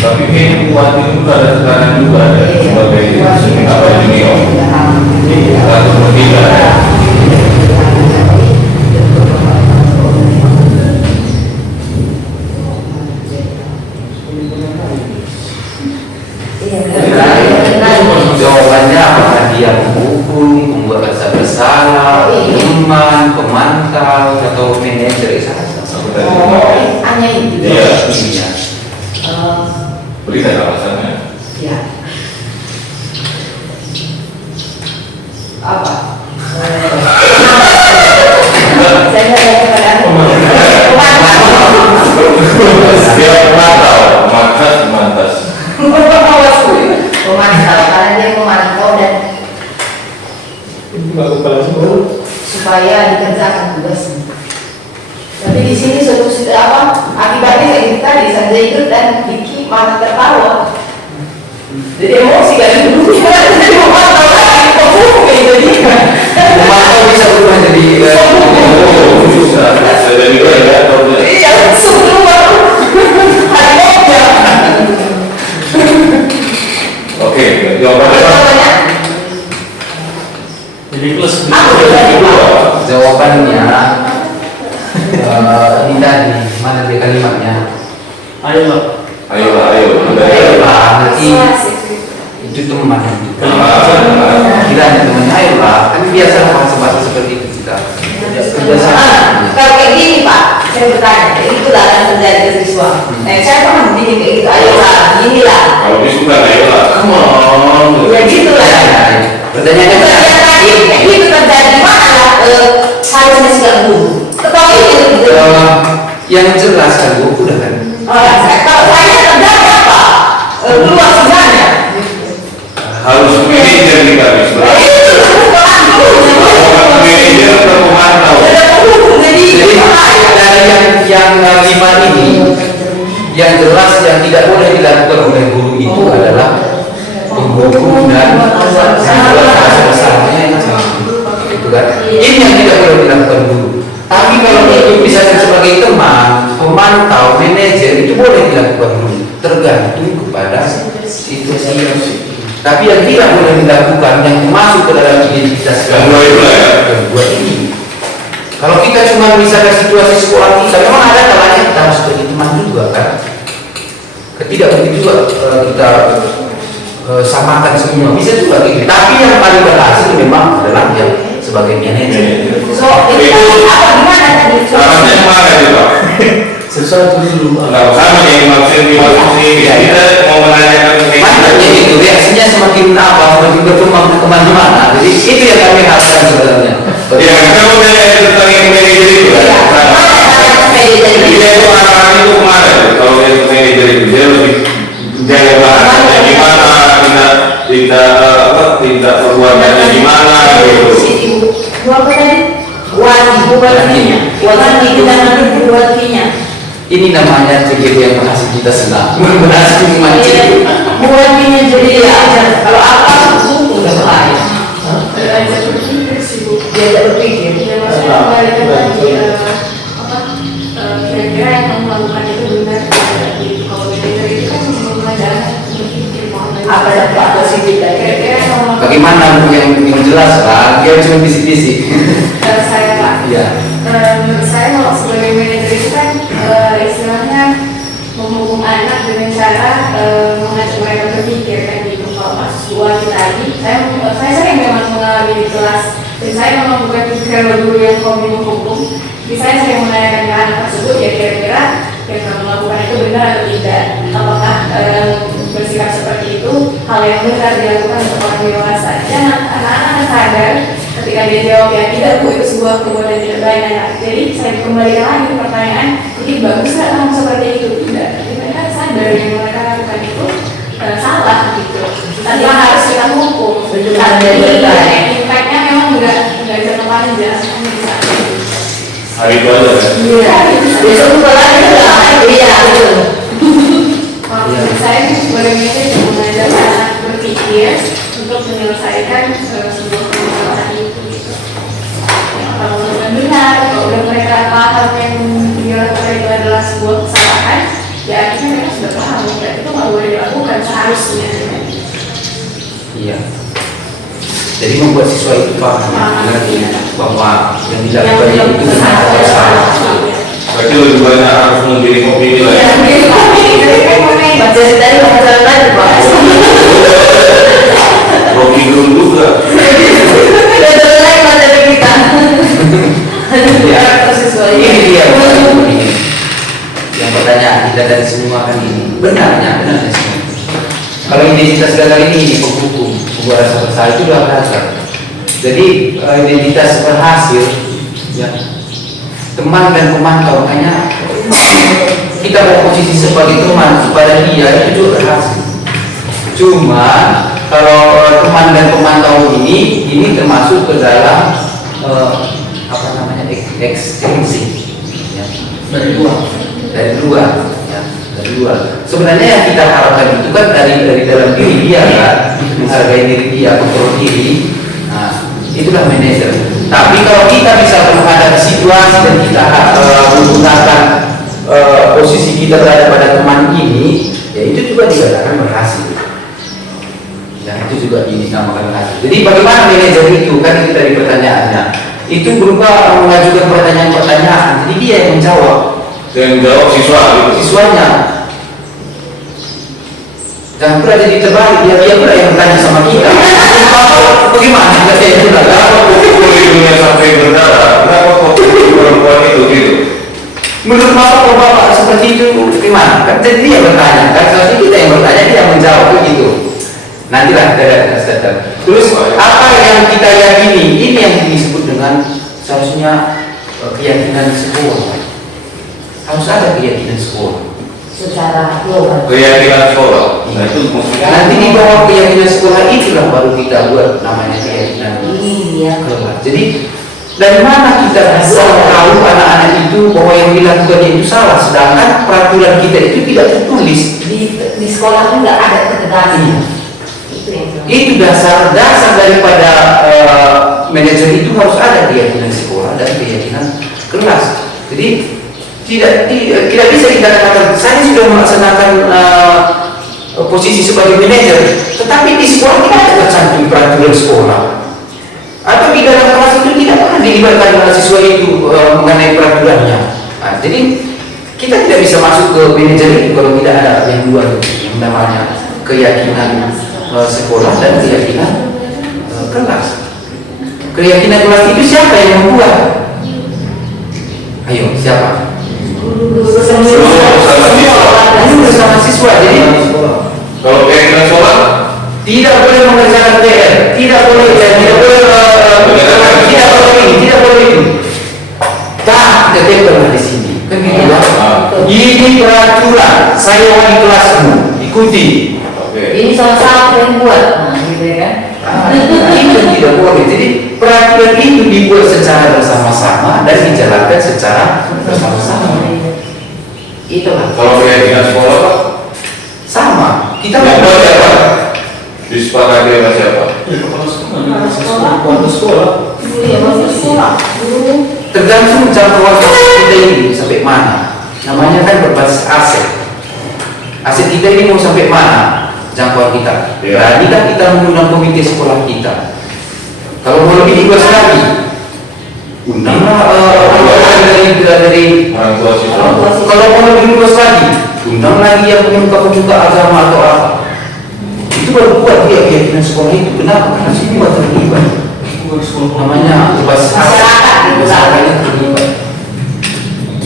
Tapi kayaknya Bupati itu ada tekanan juga ya, sebagai apa junior. Satu bertiga ya. Jawabannya apakah dia menghubung, membuat rasa bersalah, teman, pemantau, atau manajer saja? Hanya itu. Iya. Iya. Berikan alasannya. Ya. Apa? Saya nanya kepada Dia memantau, mantas. memantau, karena dia memantau dan supaya dikerjakan tugasnya. Tapi di sini suatu akibatnya kayak gitu tadi Sanjay ikut dan Vicky malah tertawa. Jadi emosi kan dulu jadi memantau lagi kok gitu dia. Pemantau bisa berubah jadi Bisa. Saya juga ya. Iya langsung keluar harimaunya. Oke, jawabannya Pak. Jadi plus. jawabannya. Ini tadi mana dia kalimatnya? Ayo Pak. Ayolah, ayo. Ayolah, nanti itu teman itu. Kiranya temannya ayolah, kan biasa bahasa-bahasa seperti itu kita. Kerjasama. Kalau kayak gini Pak, saya bertanya, itulah akan terjadi ke siswa. Saya pernah begini kayak gitu, ayolah, inilah. Kalau dia suka, ayolah. Come on. Ya gitulah. Pertanyaannya Pertanyaan tadi, itu terjadi mana harusnya sikap guru. Ketahui itu. yang jelas kan Bu, udah kan? Kalau saya terjadi apa? Keluar sebenarnya. Harus manajer nih kami sebenarnya. Manajer atau pemantau. Jadi dari yang 5 ini, yang jelas yang tidak boleh dilakukan oleh guru itu adalah penghukum dan bahasa-bahasanya itu kan. kan. Ini yang tidak boleh dilakukan guru. Tapi kalau itu misalnya sebagai teman, pemantau, manajer itu boleh dilakukan guru, tergantung kepada situasi. Tapi yang tidak boleh dilakukan yang masuk ke dalam identitas Kedua itu lah ya. kedua ini. Kalau kita cuma misalnya situasi sekolah kita, memang ada kalanya kita harus jadi teman juga kan. Tidak begitu juga kita samakan semua, bisa juga gitu. Tapi yang paling berhasil memang adalah yang sebagai manajer. So, itu apa gimana tadi? Caranya kemana itu Pak? Sesuatu dulu. Nggak sama yang maksudnya kita mau menanyakan Makanya itu reaksinya semakin semakin berkembang kemana-mana. Jadi itu yang kami harapkan sebenarnya. Ya, kalau saya tentang yang manajer itu ya. Dia itu anak-anak itu kemana? Kalau yang manajer itu dia lebih jaga bahasanya gimana, tidak perbuatannya gimana gitu. Ini namanya CGB yang berhasil kita senang. Berhasil memancing. jadi aja. Kalau apa buku udah bahaya. Dia berpikir. Kira-kira yang kamu lakukan itu benar gitu. Kalau manajer itu kan mengajar berpikir Apa dampak positif dari kira-kira yang kamu lakukan. Bagaimana yang jelas lah, dia cuma bisik-bisik. Saya Pak, Ya. menurut saya kalau sebagai manajer itu kan istilahnya menghubung anak dengan cara mengajak mereka berpikir kan gitu. Kalau pas dua kita lagi, saya sering memang mengalami di kelas. Dan saya memang bukan tipikal guru yang hobi menghukum. Jadi saya sering menanyakan ke anak tersebut ya kira-kira yang kamu lakukan itu benar atau tidak. Apakah bersikap seperti itu hal yang benar dilakukan untuk orang dewasa. Dan anak-anak sadar ketika dia jawab ya tidak bu itu sebuah perbuatan tidak baik anak. Jadi saya kembalikan lagi ke pertanyaan, jadi bagus nggak kamu seperti itu? Tidak. Jadi mereka sadar yang mereka lakukan itu salah gitu. Tanpa harus kita hukum. Tapi impactnya memang nggak jangka panjang. Hanya bisa. Hari itu aja kan. Iya. besok buka lagi iya betul. Maksud saya sebagai manajer mengajar anak berpikir untuk menyelesaikan sebuah permasalahan itu gitu. Kalau mereka benar, kalau udah mereka paham yang dilakukan itu adalah sebuah kesalahan, ya artinya mereka sudah paham dan itu nggak boleh dilakukan seharusnya. Iya. Jadi membuat siswa itu paham, mengerti bahwa yang dilakukannya itu benar salah. Berarti lebih banyak harus memilih opini lah ya. Baca tadi baca tadi pak. Rocky Gerung juga. Betul lagi baca kita. Ya. Sesuai. Ini dia yang pertanyaan kita dari semua kan ini benarnya semua. Kalau identitas gagal ini penghukum, pembuat rasa bersalah itu sudah berhasil. Jadi identitas berhasil, ya teman dan pemantau, makanya kita berposisi sebagai teman kepada dia itu juga berhasil. Cuma kalau teman dan pemantau ini termasuk ke dalam apa namanya ekstensi, ya, dari luar. Sebenarnya yang kita harapkan itu kan dari dalam diri dia kan, menghargai diri dia, kontrol diri. Nah, itulah manajer. Tapi kalau kita bisa menghadapi situasi dan kita menggunakan posisi kita berada pada teman ini, ya itu juga dikatakan berhasil. Ya itu juga dinamakan berhasil. Jadi bagaimana manajer itu kan itu dari pertanyaannya. Itu berupa mengajukan pertanyaan-pertanyaan. Jadi dia yang menjawab. Dan jawab siswa gitu. Siswanya. Jangan pula jadi terbalik, dia pula yang bertanya sama kita. Bagaimana? Kita saya juga. Kenapa hidungnya sampai berdarah? Kenapa kok perempuan itu gitu? Menurut bapak seperti itu gimana? Kan jadi dia bertanya, kan seharusnya kita yang bertanya, dia yang menjawab begitu. Nantilah kita datang. Terus apa yang kita yakini? Ini yang disebut dengan seharusnya keyakinan sekolah. Harus ada keyakinan sekolah. Secara global. Keyakinan sekolah. Nah itu maksudnya. Nanti di bawah keyakinan sekolah itulah baru kita buat namanya keyakinan Iya. keluar. Jadi dari mana kita bisa tahu anak-anak itu bahwa yang dilakukannya itu salah, sedangkan peraturan kita itu tidak tertulis. Di sekolah pun nggak ada ketegasan. Itu yang Itu dasar daripada manajer itu harus ada keyakinan sekolah dan keyakinan kelas. Jadi tidak bisa kita katakan saya sudah melaksanakan posisi sebagai manajer, tetapi di sekolah tidak ada tercantum peraturan sekolah, atau di dalam kelas itu tidak pernah dilibatkan mahasiswa itu mengenai peraturannya. Nah, jadi kita tidak bisa masuk ke manajer itu kalau tidak ada yang dua yang namanya keyakinan sekolah dan keyakinan kelas. Keyakinan kelas itu siapa yang membuat? Ayo, siapa? Guru Bersama siswa. Jadi Kalau keyakinan sekolah, tidak boleh mengerjakan PR, tidak boleh itu. Tak, kita tempel di sini. Kan gitu ya. Ini peraturan, saya wali kelasmu, ikuti. oke. Ini sama-sama yang buat, nah gitu ya kan. Itu tidak boleh. Jadi peraturan itu dibuat secara bersama-sama dan dijalankan secara bersama-sama. Itulah. Kalau keyakinan sekolah, Pak, Sama. Kita yang mau buat siapa? Disepakati sama siapa? tergantung jangkauan kita ini sampai mana. Namanya kan berbasis aset. Aset kita ini mau sampai mana jangkauan kita. Ya. Berani kan kita mengundang komite sekolah kita. Kalau mau lebih luas lagi, undanglah orang dari Orang tua siswa. kalau mau lebih luas lagi, undang lagi yang pemuka agama atau apa. Itu baru buat dia keyakinan sekolah itu. Kenapa? Karena semua terlibat. Namanya berbasis Masyarakat itu masyarakatnya terlibat.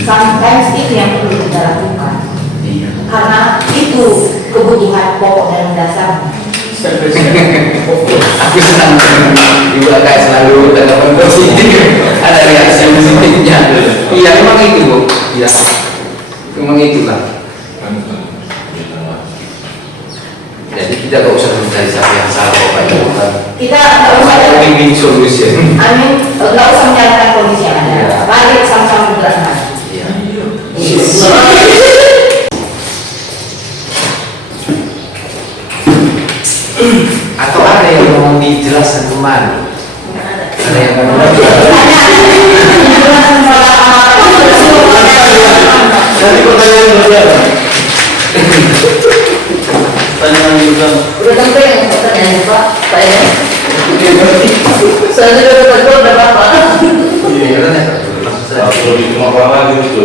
sometimes itu yang perlu kita lakukan Iya. karena itu kebutuhan pokok dan dasar. Aku senang juga kayak selalu tanggapan positif, ada reaksi positifnya. Iya, memang itu Bu. Iya, memang itulah. Jadi kita gak usah mencari siapa yang salah, Bapak Ibu kan. Kita nggak usah Win-win solution. nggak usah menyalahkan kondisi yang ada. Mari sama-sama bergerak. Iya. Atau ada yang mau dijelaskan kembali? Ada yang mau Dari pertanyaan berjalan. Pertanyaan juga. Udah sampai yang pertanyaan Pak, Pak ya. Saya sudah betul udah Bapak. Kalau di cuma orang lagi itu.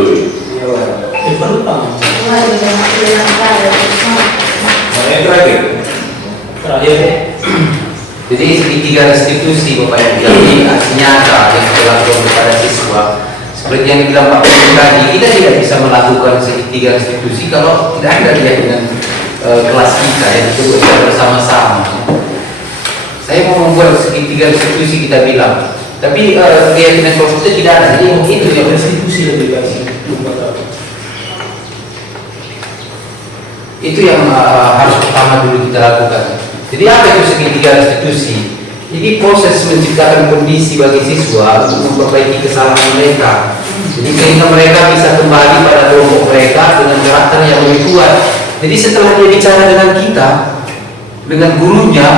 Mana yang terakhir? Terakhir. Jadi segitiga restitusi Bapak Ibu, jadi nyata yang dilakukan kepada siswa. Seperti yang dibilang Pak Ibu tadi, kita tidak bisa melakukan segitiga restitusi kalau tidak ada keyakinan kelas kita yang disebut bersama-sama. Saya mau membuat segitiga restitusi kita bilang, tapi keyakinan kelas kita tidak ada. Jadi itu yang Restitusi lebih baik. itu yang harus pertama dulu kita lakukan. Jadi apa itu segitiga restitusi? Jadi proses menciptakan kondisi bagi siswa untuk memperbaiki kesalahan mereka. Jadi sehingga mereka bisa kembali pada kelompok mereka dengan karakter yang lebih kuat. Jadi setelah dia bicara dengan kita, dengan gurunya,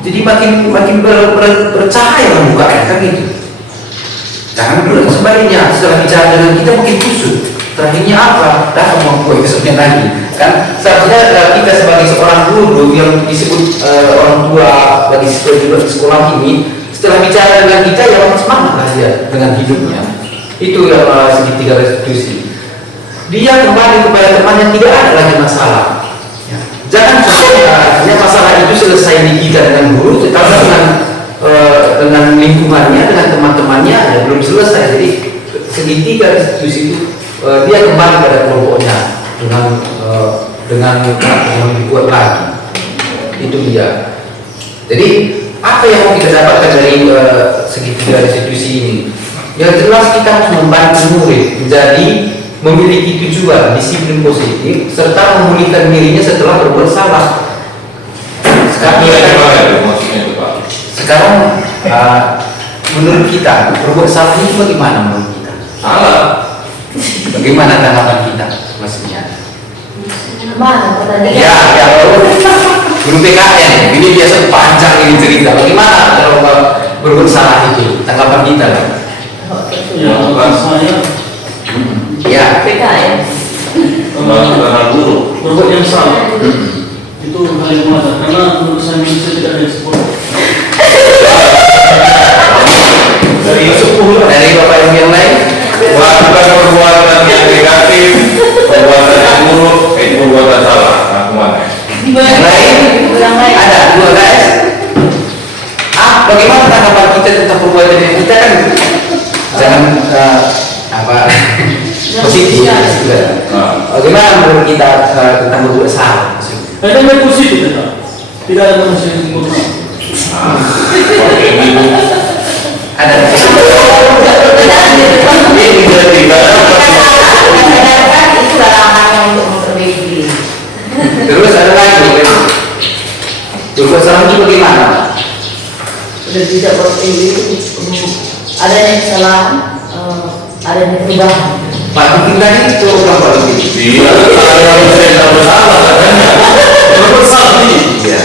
jadi makin bercahaya lah mukanya kan gitu. Jangan dulu sebaliknya, setelah bicara dengan kita makin kusut. Terakhirnya apa? Dah kemampuan besoknya lagi. Kan seharusnya kita sebagai seorang guru yang disebut orang tua bagi siswa di sekolah ini, setelah bicara dengan kita ya makin semangat lah dia dengan hidupnya. Itu yang segitiga restitusi. Dia kembali kepada temannya, tidak ada lagi masalah. Ya. Jangan sampai artinya masalah itu selesai di kita dengan guru, tetapi dengan lingkungannya, dengan teman-temannya ya belum selesai. Jadi segitiga restitusi itu dia kembali pada kelompoknya dengan yang lebih kuat lagi. Itu dia. Jadi apa yang mau kita dapatkan dari segitiga restitusi ini? Yang jelas kita harus membantu murid menjadi memiliki tujuan, disiplin positif, serta memulihkan dirinya setelah berbuat salah. Sekarang menurut kita berbuat salah ini bagaimana menurut kita? Salah. Bagaimana tanggapan kita maksudnya? Mana pertanyaan? Ya, guru PKN ini biasa panjang ini cerita. Bagaimana kalau berbuat salah itu, tanggapan kita lah. Ya, bukan saya Ya, PKM. Karena buruk. berbuat yang salah. Itu hal yang wajar karena menurut saya Indonesia tidak ada yang sempurna. dari Bapak Ibu yang lain, Bukan perbuatan yang negatif, perbuatan yang buruk, itu perbuatan salah. Nah, kemana? yang lain, ada dua guys. Bagaimana tanggapan kita tentang perbuatan yang kita kan jangan positif ya. Bagaimana menurut kita tentang berbuat salah? Ada yang positif tetap. Tidak ada manusia yang sempurna. Oke, itu Ada Itu larangannya untuk memperbaiki diri. terus ada lagi. Berbuat salah itu bagaimana? Sudah tidak berperbaiki itu adanya kesalahan, adanya perubahan. Pak Tukin tadi itu orang Pak Tukin. dia ada manusia yang bersalah katanya. Berbuat salah nih. Iya.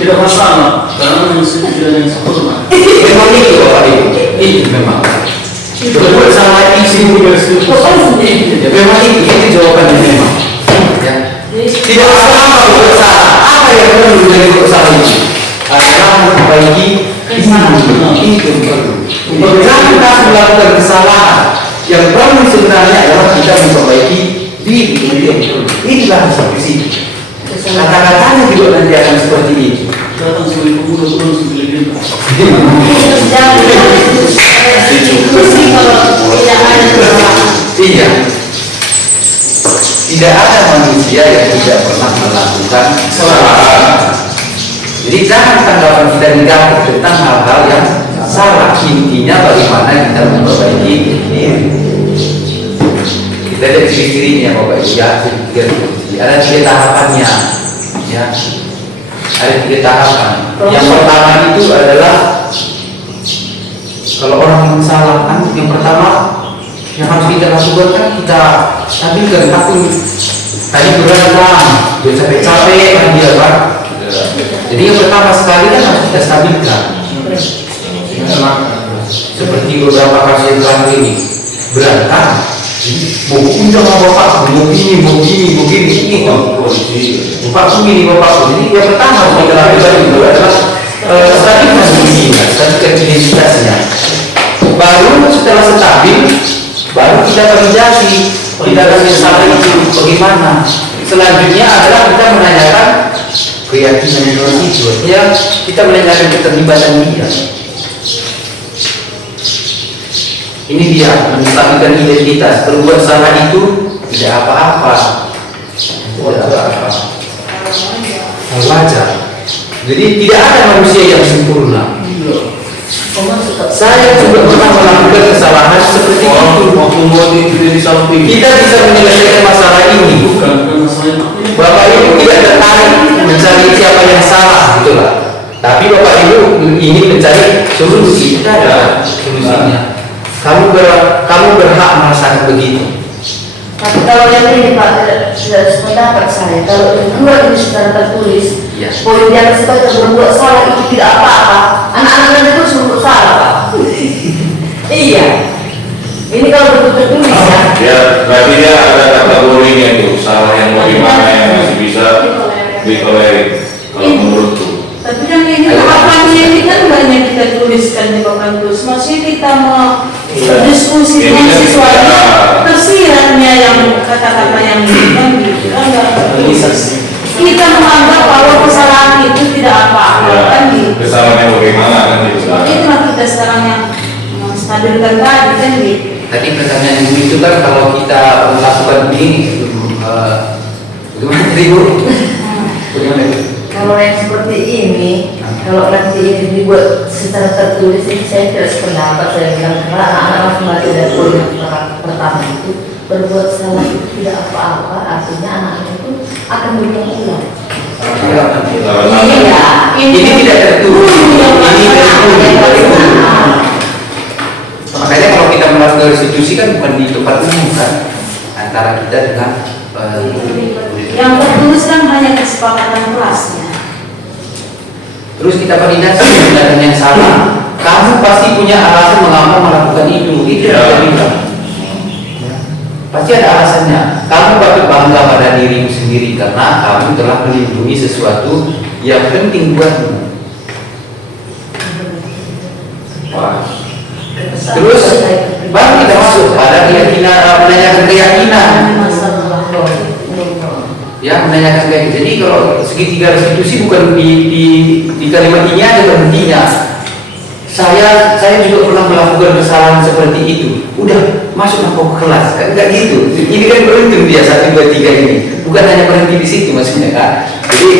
Tidak masalah karena manusia tidak ada yang sempurna. Memang itu Bapak Ibu. Itu memang. Berbuat salah isi juga ya, memang itu jawabannya memang. Ya. Tidak masalah berbuat salah. Apa yang perlu dari berbuat salah itu? Adalah memperbaiki itu perlu. Jangan kita melakukan kesalahan. Yang perlu sebenarnya adalah kita memperbaiki diri itu yang perlu. Inilah solusi. Kata-katanya juga nanti akan seperti itu. Datang sebagai pemuda turun sebagai legenda. Iya. Tidak ada manusia yang tidak pernah melakukan kesalahan. Jadi jangan tanggapan kita negatif tentang hal-hal yang salah. Intinya bagaimana kita memperbaiki diri. Kita lihat ciri-cirinya Bapak Ibu ya. Ada 3 tahapannya. Ya. Ada 3 tahapan. Yang pertama itu adalah kalau orang yang salah kan yang pertama yang harus kita lakukan kan kita stabilkan takut tadi berantem dia capek-capek kan dia Pak. Jadi yang pertama sekali kan harus kita stabilkan. Seperti beberapa kasus yang terakhir ini berantem mau undang sama bapak mau gini ini bapakku gini bapakku. Jadi yang pertama harus kita lakukan itu adalah stabilkan dirinya, stabilkan identitasnya. Baru setelah stabil, baru kita validasi, kita kasih salah itu bagaimana. Selanjutnya adalah kita menanyakan keyakinan orang itu, ya kita menanyakan keterlibatan dia. Ini dia menstabilkan identitas. Berbuat salah itu tidak apa-apa, tidak apa-apa, hal wajar. Jadi tidak ada manusia yang sempurna. Saya juga pernah melakukan kesalahan seperti itu. Kita bisa menyelesaikan masalah ini. Bukan masalah Bapak Ibu tidak tertarik mencari siapa yang salah, gitu lah. Tapi Bapak Ibu ingin mencari solusi. Tidak ada solusinya. Kamu berhak merasakan begitu. Tapi kalau yang ini Pak tidak sependapat saya. Kalau kedua ini secara tertulis, Ya. poin yang sebagai berbuat salah itu tidak apa-apa. Anak-anak itu berbuat salah Pak. Iya. Ini kalau betul tertulis ya. Ya, berarti dia ada kategorinya itu, salah yang bagaimana yang masih bisa ditolerir. Kalau menurutku. Tapi kan ini tahapannya ini kan banyak kita tuliskan di papan tulis. Maksudnya kita mau berdiskusi dengan siswa tersiratnya yang kata-kata yang kan gitu kan kita menganggap bahwa kesalahan itu tidak apa-apa kan gitu. Kesalahannya bagaimana kan gitu. Itulah kita sekarang yang menstabilkan tadi kan gitu. Tadi pertanyaan Ibu itu kan kalau kita melakukan ini, bagaimana Ibu? Bagaimana Ibu? Kalau yang seperti ini, kalau nanti ini dibuat secara tertulis, ini saya tidak sependapat. Saya bilang karena anak-anak harus membaca dari poin yang pertama itu berbuat salah itu tidak apa-apa. Artinya anak-anak itu akan berulang-ulang. Iya, Ini tidak tertulis. Ini tertulis. Makanya kalau kita melakukan restitusi kan bukan di tempat umum kan, antara kita dengan Yang tertulis kan hanya kesepakatan kelasnya. terus kita validasi benar yang salah. kamu pasti punya alasan mengapa melakukan itu yang kita bilang. Pasti ada alasannya. Kamu patut bangga pada dirimu sendiri karena kamu telah melindungi sesuatu yang penting buatmu. Wah. Terus baru kita masuk pada keyakinan, menanyakan keyakinan. Ya, menanyakan keyakinan. Jadi kalau segitiga restitusi bukan di kalimat ini aja berhentinya. Saya juga pernah melakukan kesalahan seperti itu. Udah masuk aku ke kelas, kan enggak gitu. Ini kan beruntung dia 1, 2, 3 ini. Bukan hanya berhenti di situ maksudnya kan. Jadi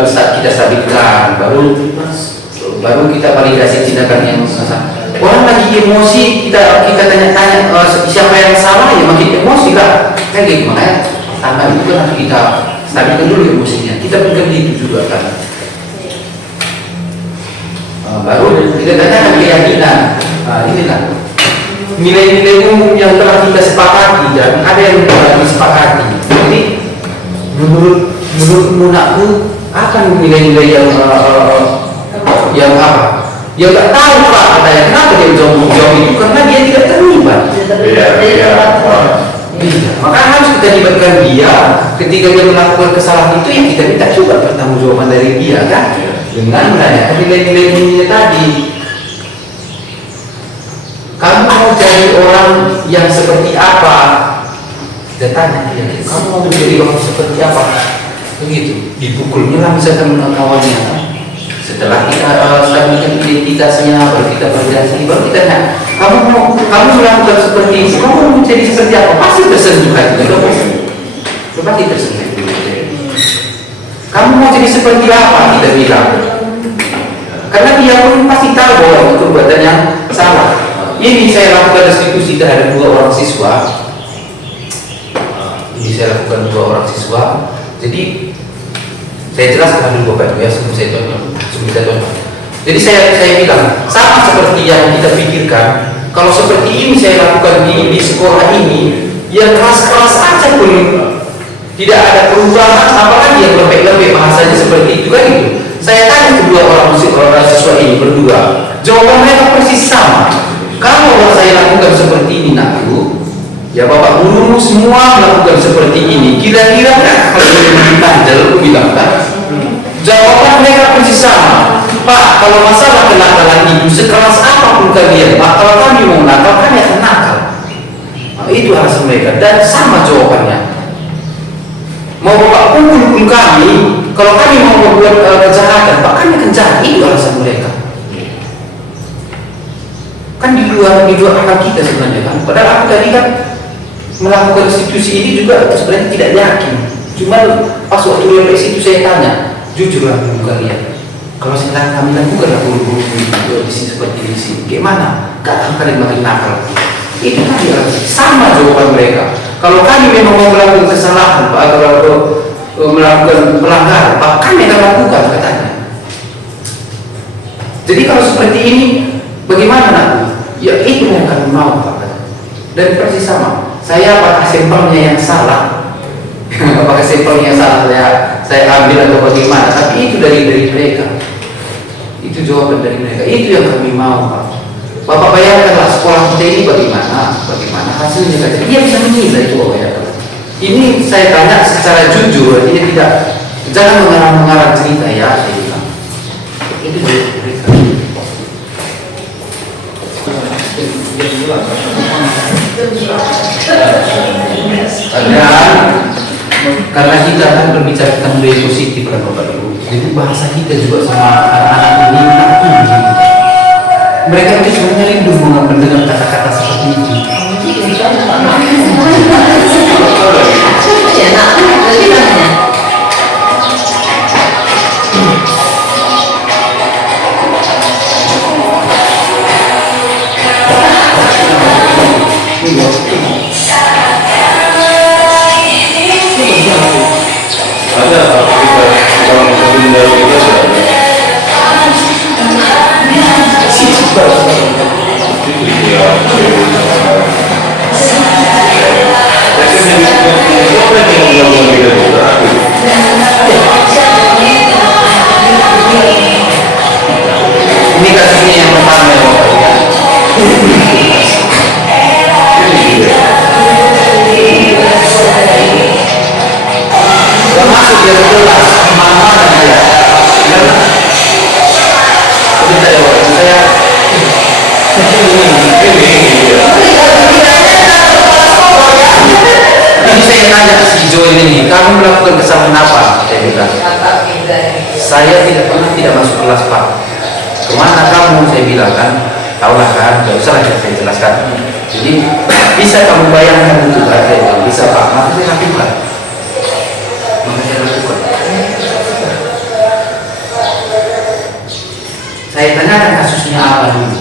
Ustaz kita stabilkan, baru kita validasi tindakan yang salah. Orang lagi emosi, kita tanya-tanya siapa yang salah, ya makin emosi kan. Kan gitu, makanya pertama itu kan harus kita stabilkan dulu emosinya. Kita pegang itu juga kan. Baru kita tanyakan keyakinan. Inilah nilai-nilai umum yang telah kita sepakati dan ada yang telah disepakati. Jadi menurut munakku apa nilai-nilai yang apa? Dia nggak tahu Pak katanya, kenapa dia jawab itu karena dia tidak terlibat. Iya. Maka harus kita libatkan dia ketika dia melakukan kesalahan itu, yang kita minta juga pertanggungjawaban dari dia kan, dengan menanyakan nilai-nilai tadi. Kamu mau jadi orang yang seperti apa? Kita tanya dia, kamu mau menjadi orang seperti apa? Begitu, dipukulnya lah misalkan kawannya. Setelah kita stabilkan identitasnya, baru kita validasi, baru kita tanya, kamu melakukan seperti itu, kamu mau menjadi seperti apa? Pasti tersentuh hatinya, pasti tersentuh. Kamu mau jadi seperti apa? Kita bilang, karena dia pun pasti tahu bahwa itu perbuatan yang salah. Ini saya lakukan restitusi terhadap 2 orang siswa. Jadi saya jelaskan dulu Bapak Ibu ya sebelum saya tonton. Jadi saya bilang sama seperti yang kita pikirkan. Kalau seperti ini saya lakukan di sekolah ini, yang keras-keras aja pun tidak ada perubahan, apalagi yang lembek-lembek bahasanya seperti itu kan itu. Saya tanya kedua orang siswa ini berdua, jawaban mereka persis sama. Kalau saya lakukan seperti ini nakku, ya Bapak guru semua melakukan seperti ini, kira-kira kalau ditanjel bilang kan? Jawaban mereka persis sama. Pak, kalau masalah kenakalan ibu sekeras apapun kalian, Pak, kalau kami mau nakal, kami akan nakal. Nah, itu alasan mereka dan sama jawabannya. Mau Bapak pukul kami, kalau kami mau membuat kejahatan, Pak, kami akan jahat. Itu alasan mereka. Kan di luar akal kita sebenarnya kan. Padahal aku tadi kan melakukan restitusi ini juga sebenarnya tidak yakin. Cuma pas waktu LPS itu saya tanya, jujurlah dulu kalian, kalau sekarang kami lakukan guru-guru di sini seperti di sini, gimana? Gak kalian makin nakal. Itu kan dia sama jawaban mereka. Kalau kami memang mau melakukan kesalahan, Pak, atau melakukan pelanggaran, Pak, kami akan lakukan katanya. Jadi kalau seperti ini, bagaimana nak? Ya itu yang kami mau, Pak. Dan persis sama. Saya apakah sampelnya yang salah? Apakah sampelnya yang salah saya ambil atau bagaimana? Tapi itu dari mereka. Itu jawaban dari mereka. Itu yang kami mau, Pak. Bapak bayangkanlah sekolah kita ini bagaimana hasilnya saja. Dia bisa menilai itu, Bapak ya. Ini saya tanya secara jujur, dia tidak, jangan mengarang-mengarang cerita ya, saya bilang. Itu dari mereka. Karena kita akan berbicara tentang budaya positif kan Bapak Ibu. Jadi bahasa kita juga sama anak-anak ini mereka itu sebenarnya rindu mendengar kata-kata seperti itu. Ada kalau kita itu ya saya tidak masuk kelas Pak. Kemana kamu? Saya bilang kan, tahulah kan, gak usah lah saya jelaskan. Jadi bisa kamu bayangkan itu kan? Saya bilang, bisa Pak, maka saya lakukan. Saya tanyakan kasusnya apa dulu.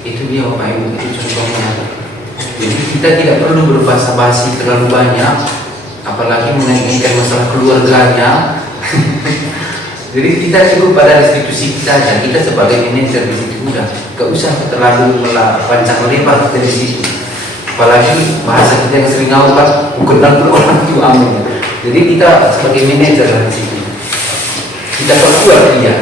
Itu dia Bapak Ibu, itu contohnya. Jadi kita tidak perlu berbahasa basi terlalu banyak, apalagi mengenai masalah keluarganya. Jadi kita cukup pada institusi kita aja. Kita sebagai manajer di situ udah, gak usah terlalu panjang lebar kita di situ. Apalagi bahasa kita yang sering ngawal, bukan orang itu amin. Jadi kita sebagai manajer di situ, kita perkuat dia.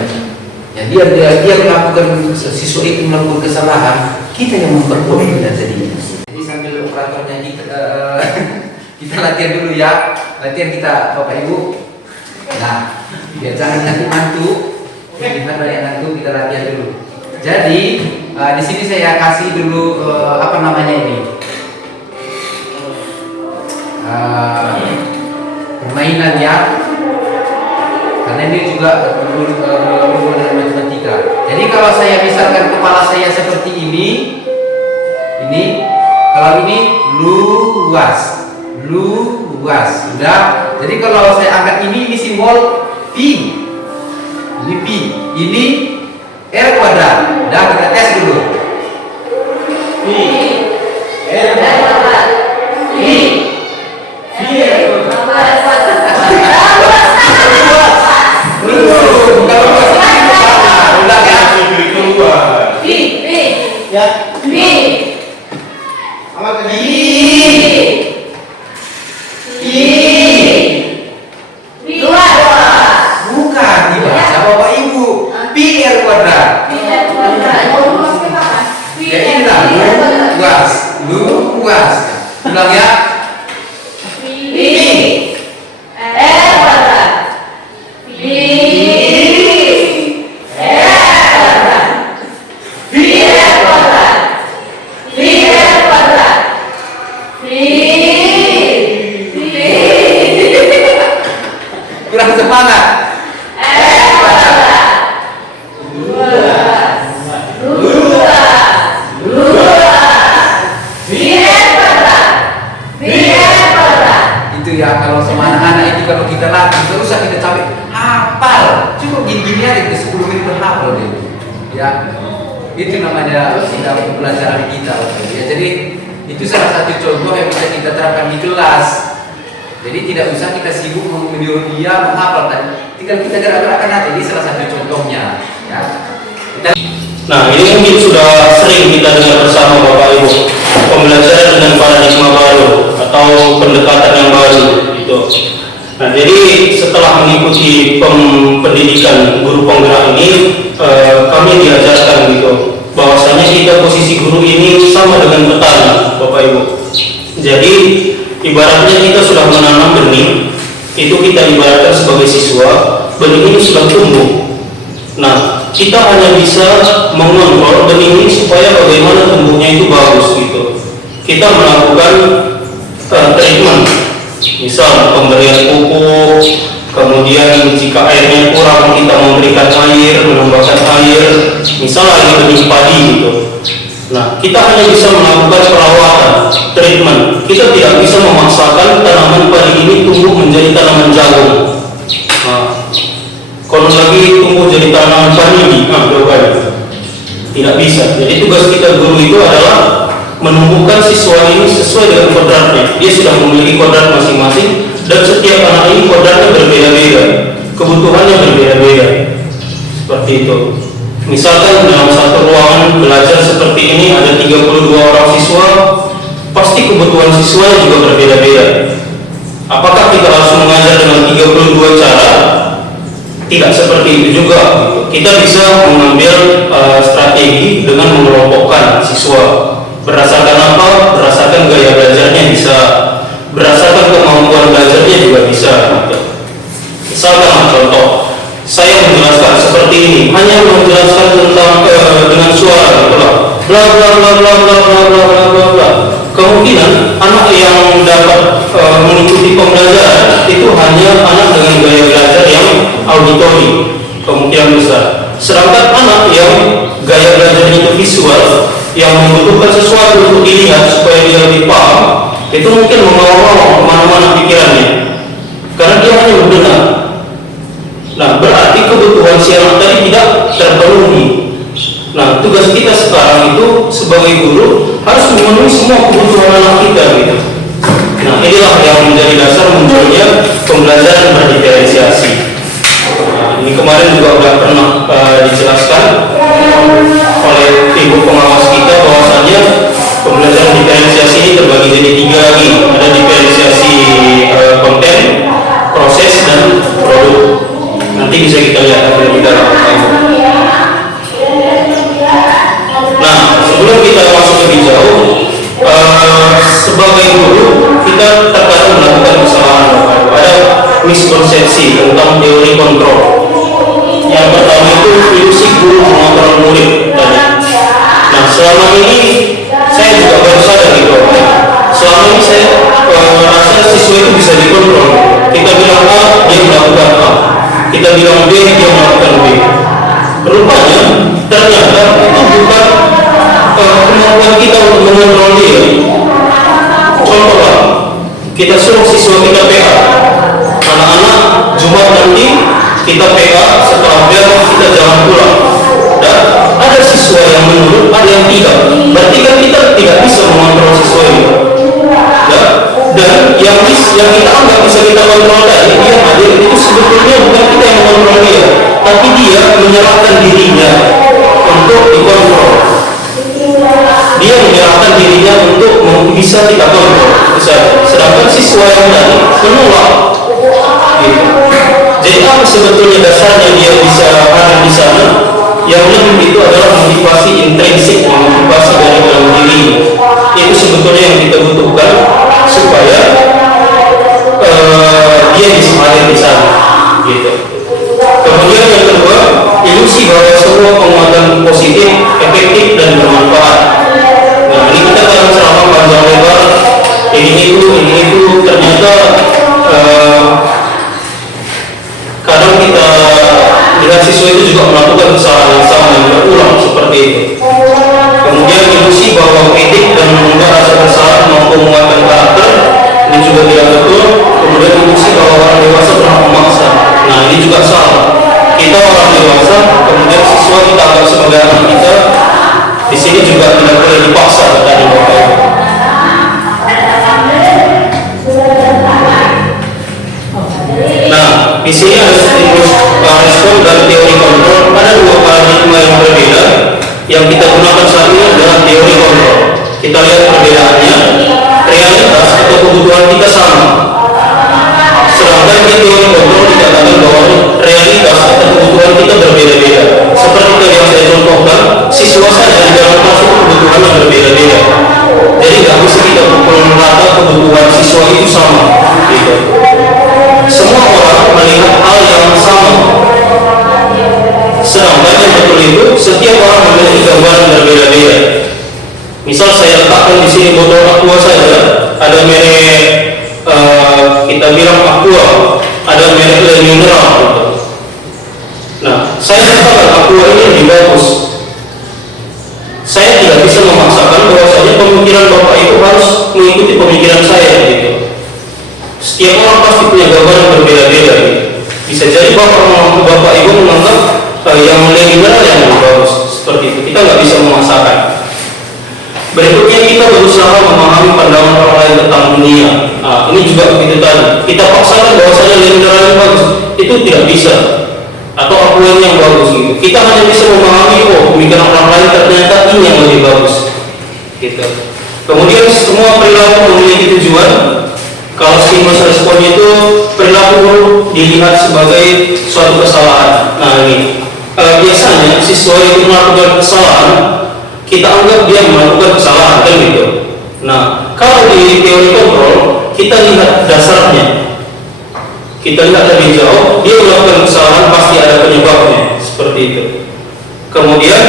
Ya, dia melakukan, siswa itu melakukan kesalahan, kita yang memperkuat dia jadinya. Jadi sambil operatornya kita latihan dulu ya, latihan kita Bapak Ibu. Nah, biar jangan nanti mantu, gimana yang nanti kita latihan dulu. Jadi di sini saya kasih dulu apa namanya ini, permainan ya. Karena ini juga berhubungan dengan matematika. Jadi kalau saya misalkan kepala saya seperti ini, kalau ini luas, sudah. Jadi kalau saya angkat ini simbol pi, ini pi, ini r kuadrat. Udah kita tes dulu. Bukan dibaca Bapak Ibu. Pi R kuadrat. Ya ini lah, luas. Ulang ya. Kurang semangat. Itu ya, kalau sama anak-anak ini kalau kita latih, nggak usah kita capek hafal, cukup gini-gini aja kita 10 menit berhafal deh. Ya, itu namanya sidang pembelajaran kita. Ya, jadi itu salah satu contoh yang bisa kita terapkan di kelas. Jadi tidak usah kita sibuk menyuruh dia menghafal, tinggal kita gerak-gerakkan aja. Ini salah satu contohnya. Ya. Nah, ini mungkin sudah sering kita dengar bersama Bapak Ibu, pembelajaran dengan paradigma baru atau pendekatan yang baru gitu. Nah, jadi setelah mengikuti pendidikan guru penggerak ini, kami diajarkan gitu bahwasanya kita posisi guru ini sama dengan petani, Bapak Ibu. Jadi ibaratnya kita sudah menanam benih, itu kita ibaratkan sebagai siswa, benih ini sudah tumbuh. Nah, kita hanya bisa mengontrol benih ini supaya bagaimana tumbuhnya itu bagus gitu. Kita melakukan treatment, misal pemberian pupuk, kemudian jika airnya kurang kita memberikan air, menambahkan air, misal lagi benih padi gitu. Nah, kita hanya bisa melakukan perawatan, treatment. Kita tidak bisa memaksakan tanaman padi ini tumbuh menjadi tanaman jagung. Nah, kalau lagi tumbuh jadi tanaman padi, tidak bisa. Jadi tugas kita guru itu adalah menumbuhkan siswa ini sesuai dengan kodratnya. Dia sudah memiliki kodrat masing-masing dan setiap anak ini kodratnya berbeda-beda, kebutuhannya berbeda-beda. Seperti itu. Misalkan dalam satu ruangan belajar seperti ini ada 32 orang siswa, pasti kebutuhan siswa juga berbeda-beda. Apakah kita harus mengajar dengan 32 cara? Tidak seperti itu juga. Kita bisa mengambil strategi dengan mengelompokkan siswa. Berdasarkan apa? Berdasarkan gaya belajarnya bisa, berdasarkan kemampuan belajarnya juga bisa. Misalkan contoh, saya menjelaskan seperti ini, hanya menjelaskan tentang dengan suara, bla bla bla bla bla bla bla bla bla bla. Kemungkinan anak yang dapat mengikuti pembelajaran itu hanya anak dengan gaya belajar yang auditori, kemungkinan besar. Sedangkan anak yang gaya belajarnya itu visual, yang membutuhkan sesuatu untuk dilihat supaya dia lebih paham, itu mungkin membawa-bawa kemana-mana pikirannya, karena dia hanya mendengar. Nah, berarti kebutuhan si anak tadi tidak terpenuhi. Nah, tugas kita sekarang itu sebagai guru harus memenuhi semua kebutuhan anak kita gitu. Nah, inilah yang menjadi dasar munculnya pembelajaran berdiferensiasi. Nah, ini kemarin juga sudah pernah dijelaskan oleh ibu pengawas kita bahwasanya pembelajaran diferensiasi ini terbagi jadi 3 lagi. Ada diferensiasi konten, proses, dan produk. Nanti bisa kita lihat lebih dalam. Nah, sebelum kita masuk lebih jauh, sebagai guru kita terkadang melakukan kesalahan. Ada miskonsepsi tentang teori kontrol. Yang pertama itu ilusi guru mengontrol murid tadi. Nah, selama ini saya juga baru sadar gitu. Selama ini saya merasa siswa itu bisa dikontrol. Kita bilang A, dia melakukan A. Kita bilang B, dia melakukan B. Rupanya ternyata itu bukan kemampuan kita untuk mengontrol dia. Contohlah, kita suruh siswa kita PA. Anak-anak Jumat nanti kita PA, setelah bel kita jangan pulang. Dan ada siswa yang menurut, ada yang tidak. Berarti kan kita tidak bisa mengontrol siswa itu. Ya, dan yang kita anggap bisa kita kontrol tadi, dia hadir itu sebetulnya bukan kita yang mengontrol dia, tapi dia menyerahkan dirinya untuk dikontrol. Dia menyerahkan dirinya untuk bisa kita kontrol. Sedangkan siswa yang tadi menolak. Gitu. Jadi apa sebetulnya dasarnya dia bisa hadir di sana? Yang lebih itu adalah motivasi intrinsik, motivasi dari dalam diri. Itu sebetulnya yang kita butuhkan supaya dia bisa hadir di sana. Gitu. Kemudian yang kedua, ilusi bahwa semua penguatan positif, efektif dan bermanfaat. Nah, ini kita dalam ceramah panjang lebar, ini itu ternyata kadang kita lihat siswa itu juga melakukan kesalahan yang sama yang berulang seperti itu. Kemudian ilusi bahwa kritik dan mengunggah rasa bersalah mampu menguatkan karakter, ini juga tidak betul. Kemudian ilusi bahwa orang dewasa pernah memaksa. Nah, ini juga salah. Kita orang dewasa, kemudian siswa kita anggap sebagai anak kita. Di sini juga tidak boleh dipaksa dari Bapak Ibu. Nah, di sini ada stimulus respon dan teori kontrol. Ada dua paradigma yang berbeda. Yang kita gunakan saat ini adalah teori kontrol. Kita lihat perbedaannya. Realitas atau kebutuhan kita sama. Sedangkan di teori kontrol dikatakan bahwa realitas atau kebutuhan kita berbeda-beda. Seperti yang saya contohkan, siswa saja di dalam kelas itu kebutuhan yang berbeda-beda. Jadi nggak bisa kita pukul rata kebutuhan siswa itu sama. Gitu. Semua orang melihat hal yang sama. Sedangkan yang betul itu setiap orang memiliki gambaran berbeda-beda. Misal saya letakkan di sini botol aqua saja, ada merek kita bilang aqua, ada merek lain mineral. Nah, saya katakan aqua ini lebih bagus. Saya tidak bisa memaksakan bahwasanya pemikiran Bapak Ibu harus mengikuti pemikiran saya gitu. Setiap orang pasti punya gambaran berbeda-beda gitu. Bisa jadi Bapak Ibu menganggap yang lebih mineral yang lebih bagus. Seperti itu, kita nggak bisa memaksakan. Berikutnya kita berusaha memahami pandangan orang lain tentang dunia. Nah, ini juga begitu tadi. Kita paksakan bahwasanya mineral yang bagus, itu tidak bisa. Atau akuan yang bagus gitu. Kita hanya bisa memahami pemikiran orang lain ternyata ini yang lebih bagus. Gitu. Kemudian semua perilaku memiliki tujuan. Kalau stimulus respon itu perilaku dilihat sebagai suatu kesalahan. Nah ini biasanya siswa itu melakukan kesalahan, kita anggap dia melakukan kesalahan kan gitu. Nah kalau di teori kontrol kita lihat dasarnya. Kita lihat lebih jauh, dia melakukan kesalahan pasti ada penyebabnya, seperti itu. Kemudian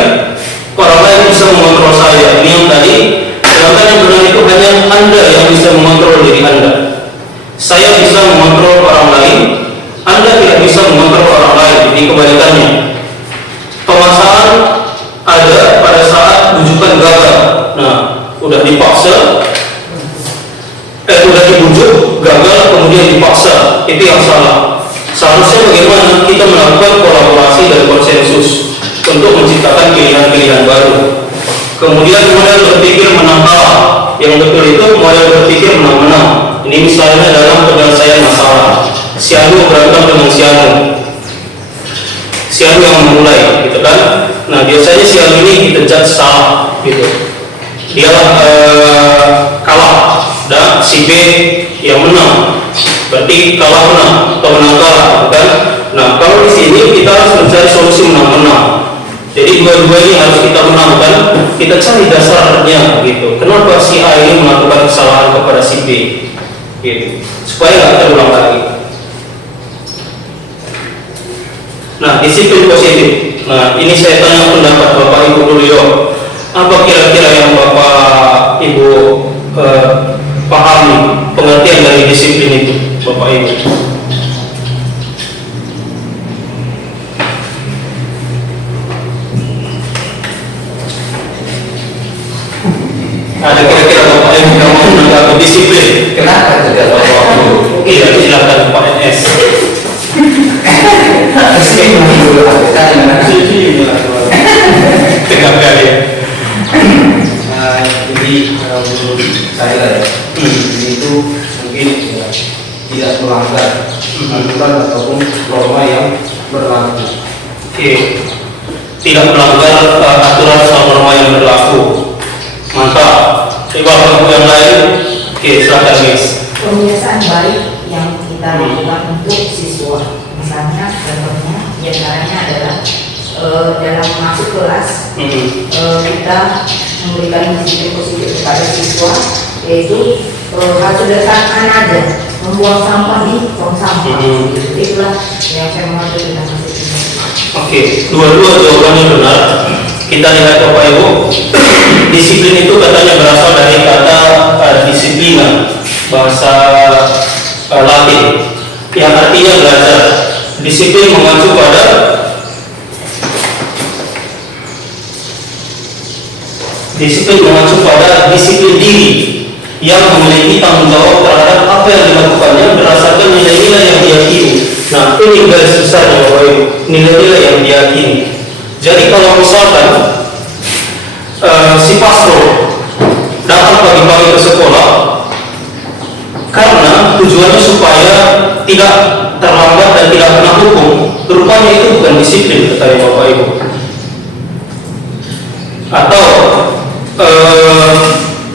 orang lain bisa mengontrol saya. Ini yang tadi, sedangkan yang benar itu hanya Anda yang bisa mengontrol diri Anda. Saya bisa mengontrol orang lain, Anda tidak bisa mengontrol orang lain. Ini kebalikannya. Pemaksaan ada pada saat bujukan gagal. Nah, udah dipaksa, udah dibujuk, gagal, kemudian dipaksa. Itu yang salah. Seharusnya bagaimana kita melakukan kolaborasi dan konsensus untuk menciptakan pilihan-pilihan baru. Kemudian model berpikir menang kalah. Yang betul itu model berpikir menang-menang. Ini misalnya dalam penyelesaian masalah. Sianu berantem dengan Sianu. Sianu yang memulai, gitu kan? Nah biasanya Sianu ini kita judge salah, gitu. Dia kalah. Dan si B yang menang, berarti kalah menang atau menang kalah, kan? Nah kalau di sini kita harus mencari solusi menang-menang. Jadi dua-duanya harus kita menangkan. Kita cari dasarnya, gitu. Kenapa si A ini melakukan kesalahan kepada si B, gitu. Supaya nggak terulang lagi. Nah disiplin positif. Nah ini saya tanya pendapat Bapak Ibu dulu yuk. Apa kira-kira yang Bapak Ibu pahami pengertian dari disiplin itu, Bapak Ibu? Ada kira-kira Bapak Ibu yang mau menanggapi disiplin? Kenapa tidak Bapak Ibu? Iya, silakan Pak NS. Jadi aturan ataupun norma yang berlaku. Oke, tidak melanggar aturan atau norma yang berlaku. Mantap. Coba kelompok yang lain. Oke, silakan Miss. Kebiasaan baik yang kita lakukan untuk siswa, misalnya contohnya diantaranya adalah dalam masuk kelas kita memberikan disiplin positif kepada siswa, yaitu harus datang aja membuang sampah di tong sampah. Itulah yang saya mau kita masuk. Oke, dua-dua jawabannya benar. Kita lihat Bapak Ibu, disiplin itu katanya berasal dari kata disiplina, bahasa Latin, yang artinya belajar. Disiplin mengacu pada disiplin diri yang memiliki tanggung jawab terhadap apa yang dilakukannya berdasarkan nilai-nilai yang diyakini. Nah, ini garis besarnya Bapak Ibu, nilai-nilai yang diyakini. Jadi kalau misalkan si pastor datang pagi-pagi ke sekolah karena tujuannya supaya tidak terlambat dan tidak kena hukum, rupanya itu bukan disiplin kata Bapak Ibu. Atau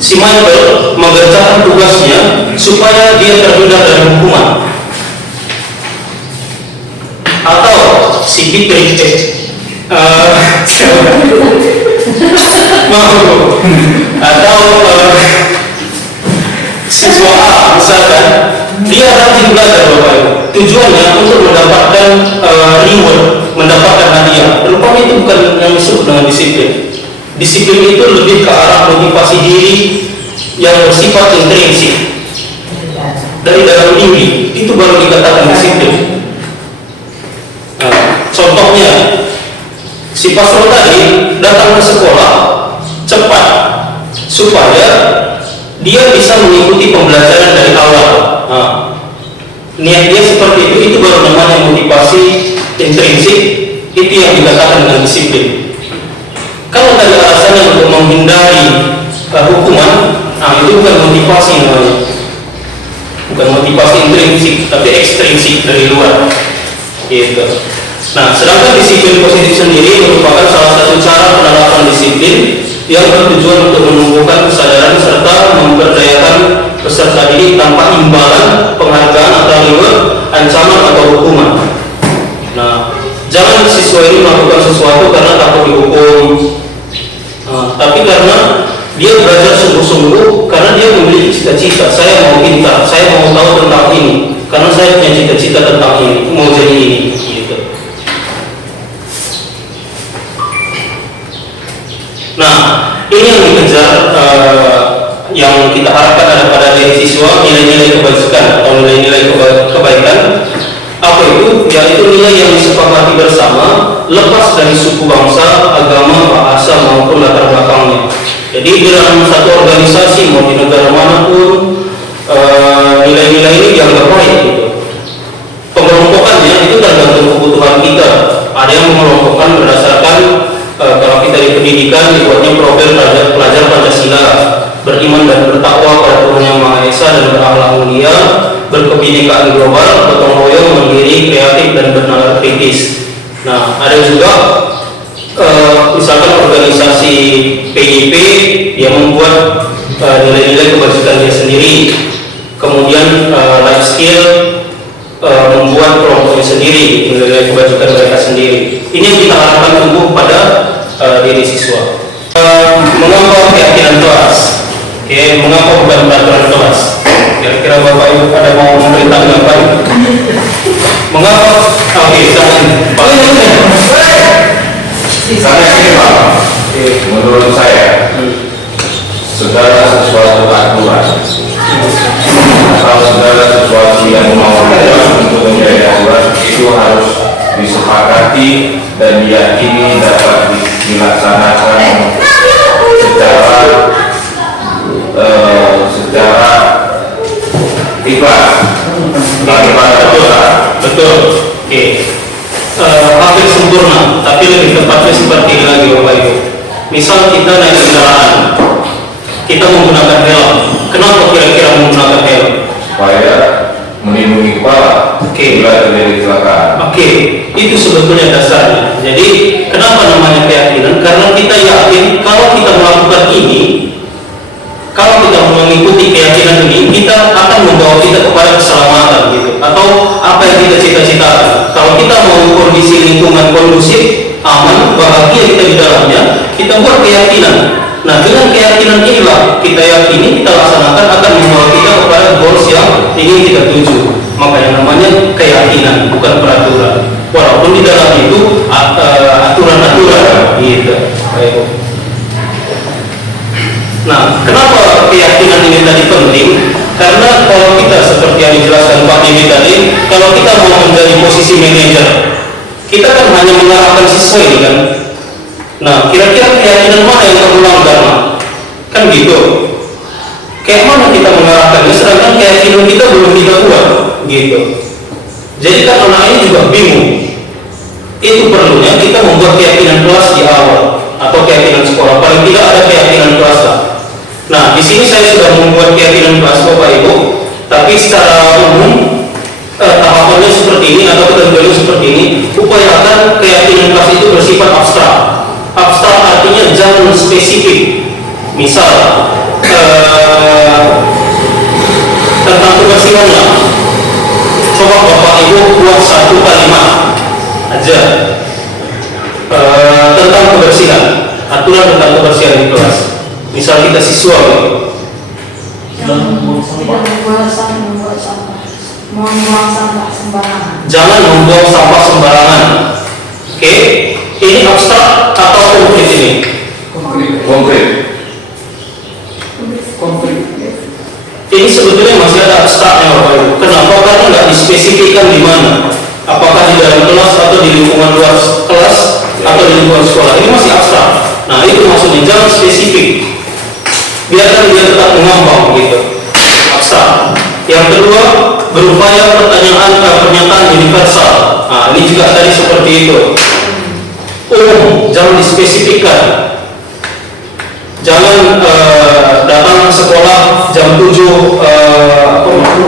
si Michael mengerjakan tugasnya supaya dia terhindar dari hukuman. Atau si Fitri atau siswa A misalkan dia rajin belajar Bapak Ibu, tujuannya untuk mendapatkan reward, mendapatkan hadiah. Rupanya itu bukan yang disebut dengan disiplin. Disiplin itu lebih ke arah motivasi diri yang bersifat intrinsik dari dalam diri, itu baru dikatakan disiplin. Contohnya, si pastor tadi datang ke sekolah cepat supaya dia bisa mengikuti pembelajaran dari awal. Niat dia seperti itu baru namanya motivasi intrinsik, itu yang dikatakan dengan disiplin. Kalau tadi alasannya untuk menghindari hukuman, itu bukan motivasi namanya, bukan motivasi intrinsik, tapi ekstrinsik dari luar. Gitu. Nah, sedangkan disiplin positif sendiri merupakan salah satu cara penerapan disiplin yang bertujuan untuk menumbuhkan kesadaran serta memberdayakan peserta didik tanpa imbalan, penghargaan atau reward, ancaman atau hukuman. Nah, jangan siswa ini melakukan sesuatu karena takut dihukum, tapi karena dia belajar sungguh-sungguh karena dia memiliki cita-cita. Saya mau pintar, saya mau tahu tentang ini, karena saya punya cita-cita tentang ini, mau jadi ini. Gitu. Nah, ini yang dikejar, yang kita harapkan ada pada diri siswa, nilai-nilai kebajikan atau nilai-nilai kebaikan. Apa itu? Yaitu nilai yang disepakati bersama, lepas dari suku bangsa, agama, bahasa maupun latar belakangnya. Jadi di dalam satu organisasi mau di negara manapun, nilai-nilai ini dianggap baik gitu. Pengelompokannya itu tergantung kebutuhan kita. Ada yang mengelompokkan berdasarkan kalau kita di pendidikan dibuatnya profil pelajar Pancasila, beriman dan bertakwa pada Tuhan Yang Maha Esa dan berakhlak mulia, berkebinekaan global, gotong royong, mandiri, kreatif dan bernalar kritis. Nah, ada juga misalkan organisasi PIP yang membuat nilai-nilai kebajikan dia sendiri. Kemudian life skill membuat kelompoknya sendiri, nilai kebajikan mereka sendiri. Ini yang kita harapkan tumbuh pada diri siswa. Mengapa keyakinan kelas? Mengapa bukan peraturan kelas? Kira-kira Bapak Ibu pada mau memberi tanggapan? Mengapa? Karena ini Pak, menurut saya segala sesuatu aturan atau segala sesuatu yang mau untuk menjadi aturan itu harus disepakati dan diyakini dapat dilaksanakan secara ikhlas tanpa dosa. Betul. Hampir sempurna, tapi lebih tepatnya seperti ini lagi Bapak Ibu. Misal kita naik kendaraan, kita menggunakan helm. Kenapa kira-kira menggunakan helm? Supaya melindungi kepala. Oke. Bila terjadi kecelakaan. Oke, itu sebetulnya dasarnya. Jadi kenapa namanya keyakinan? Karena kita yakin kalau kita melakukan ini, kalau kita mengikuti keyakinan ini, kita akan membawa kita kepada keselamatan gitu, atau apa yang kita cita-citakan. Kalau kita mau kondisi lingkungan kondusif, aman, bahagia kita di dalamnya, kita buat keyakinan. Nah, dengan keyakinan inilah kita yakini, kita laksanakan akan membawa kita kepada goals yang ingin kita tuju. Maka yang namanya keyakinan, bukan peraturan. Walaupun di dalam itu aturan-aturan gitu. Baik. Nah, kenapa keyakinan ini tadi penting? Karena kalau kita seperti yang dijelaskan Pak Dini tadi, kalau kita mau menjadi posisi manajer, kita kan hanya mengarahkan sesuai kan. Nah, kira-kira keyakinan mana yang terulang dharma? Kan gitu. Kayak mana kita mengarahkannya, sedangkan keyakinan kita belum kita buat, gitu. Jadi kan anak ini juga bingung. Itu perlunya kita membuat keyakinan kelas di awal, atau keyakinan sekolah. Paling tidak ada keyakinan kelas lah. Nah, di sini saya sudah membuat keyakinan kelas Bapak Ibu, tapi secara umum tahapannya seperti ini atau ketentuannya seperti ini. Upayakan keyakinan kelas itu bersifat abstrak. Abstrak artinya jangan spesifik. Misal tentang kebersihan lah. Coba Bapak Ibu buat satu kalimat aja tentang kebersihan, aturan tentang kebersihan di kelas. Misal kita siswa gitu. Tidak membuang sampah sembarangan. Jangan membuang sampah sembarangan. Oke, ini abstrak atau konkret ini? Konkret. Ini sebetulnya masih ada abstraknya Bapak Ibu. Kenapa? Karena nggak dispesifikkan di mana. Apakah di dalam kelas atau di lingkungan luar kelas atau di lingkungan sekolah. Ini masih abstrak. Nah, itu maksudnya jangan spesifik. Biarkan dia tetap mengambang gitu. Abstrak. Yang kedua, berupaya pernyataan universal. Nah, ini juga tadi seperti itu. Umum, jangan dispesifikkan. Jangan datang sekolah jam 7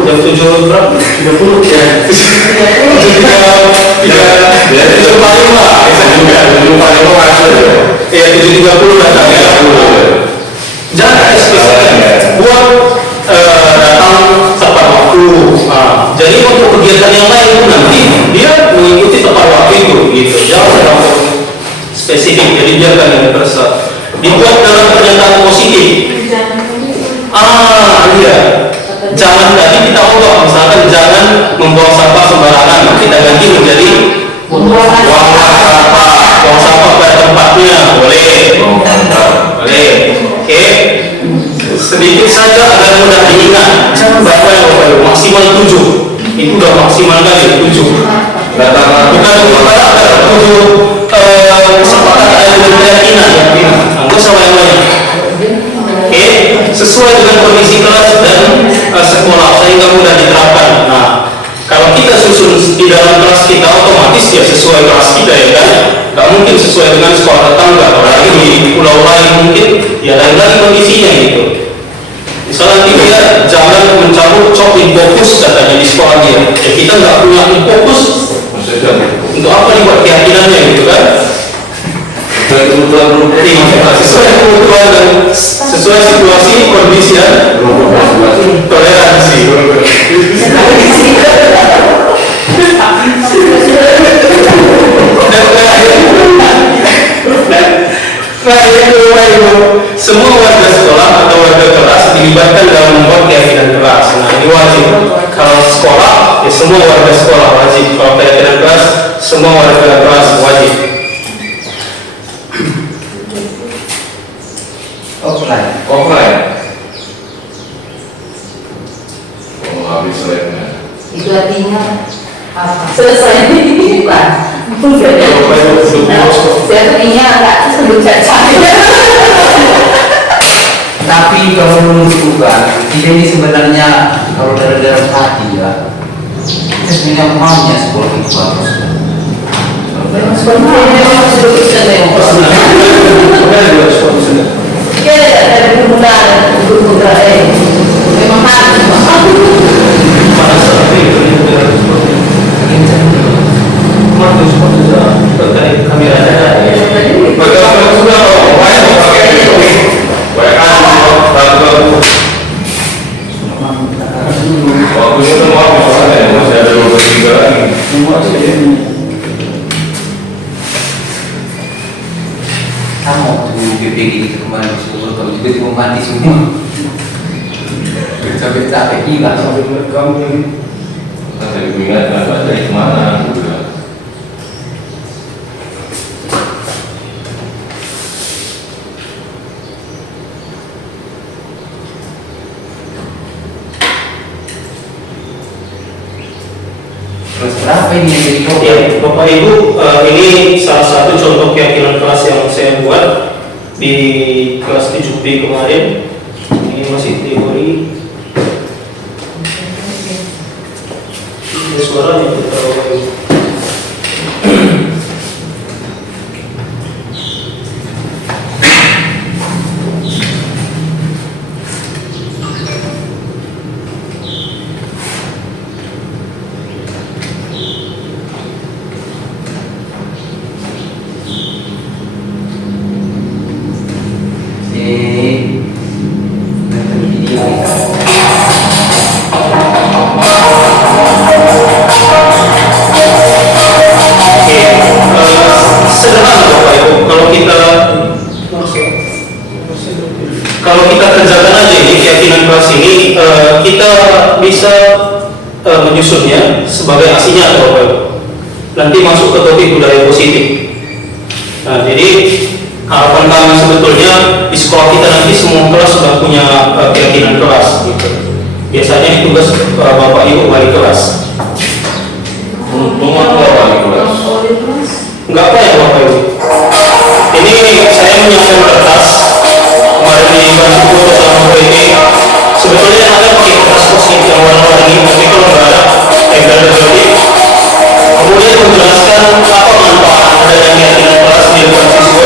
jam 7 berapa? 30 ya. 7.30 datang ya. Jangan spesifikkan. Buat datang tepat waktu. Jadi untuk kegiatan yang lain pun nanti dia mengikuti tepat waktu itu gitu. Jangan terlalu spesifik. Jadi biarkan yang universal. Dibuat dalam pernyataan positif. Iya. Jangan tadi kita ubah, misalkan jangan membuang sampah sembarangan. Kita ganti menjadi buang sampah pada tempatnya. Boleh. Boleh. Oke. Sedikit saja agar mudah diingat. Berapa yang maksimal 7. Itu udah maksimal kali 7. Bukan ada 7 kesepakatan dengan keyakinan. Angkat sama yang lain. Oke, sesuai dengan kondisi kelas dan sekolah sehingga mudah diterapkan. Nah, kalau kita susun di dalam kelas kita otomatis ya sesuai kelas kita ya kan. Gak mungkin sesuai dengan sekolah tetangga. Apalagi di pulau lain mungkin ya lain lagi kondisinya gitu. Misalnya dia jangan mencabut cok fokus katanya di sekolah dia. Ya kita nggak punya fokus. Untuk apa dibuat keyakinannya gitu kan? Sesuai kebutuhan dan sesuai situasi kondisi dan toleransi. Semua warga sekolah atau warga kelas dilibatkan dalam membuat keyakinan kelas. Nah, ini wajib. Kalau sekolah, ya semua warga sekolah wajib. Kalau keyakinan kelas, semua warga kelas wajib. Offline. Oh, habis slide-nya. Itu artinya apa? Selesai. Bukan. Saya tadinya agak sebelum cacat. Tapi kalau menurut bukan, kita ini sebenarnya kalau dari dalam hati ya, kita sebenarnya maunya sekolah itu bagus. Memang harus. Terkait kameranya. Betul sudah kok. Banyak pakai itu. Banyak lagu-lagu. Waktu itu mau masih ada 23 lagi. Sama waktu BPG itu kemarin disuruh kalau tiba-tiba mati semua. Sampai capek gila. Sampai merekam lagi. Saya ingat dari kemana juga. Terus berapa ini yang jadi Ya, Bapak Ibu, ini salah satu contoh keyakinan kelas yang saya buat di kelas 7B kemarin. Ini masih teori. Ini suaranya kita Bapak Ibu. Sederhana Bapak Ibu, kalau kita kerjakan aja ini keyakinan kelas ini, kita bisa menyusunnya sebagai aksinya Bapak Ibu. Nanti masuk ke topik budaya positif. Nah, jadi harapan kami sebetulnya di sekolah kita nanti semua kelas sudah punya keyakinan kelas. Gitu. Biasanya ini tugas Bapak Ibu wali kelas. Untung aku wali kelas. Enggak apa ya Bapak Ibu. Ini saya menyiapkan kertas kemarin dibantu sama ini. Sebetulnya ada pakai kertas post-it yang warna-warni, tapi kalau nggak ada, tempel lagi. Kemudian menjelaskan apa manfaat adanya keyakinan kelas di depan siswa.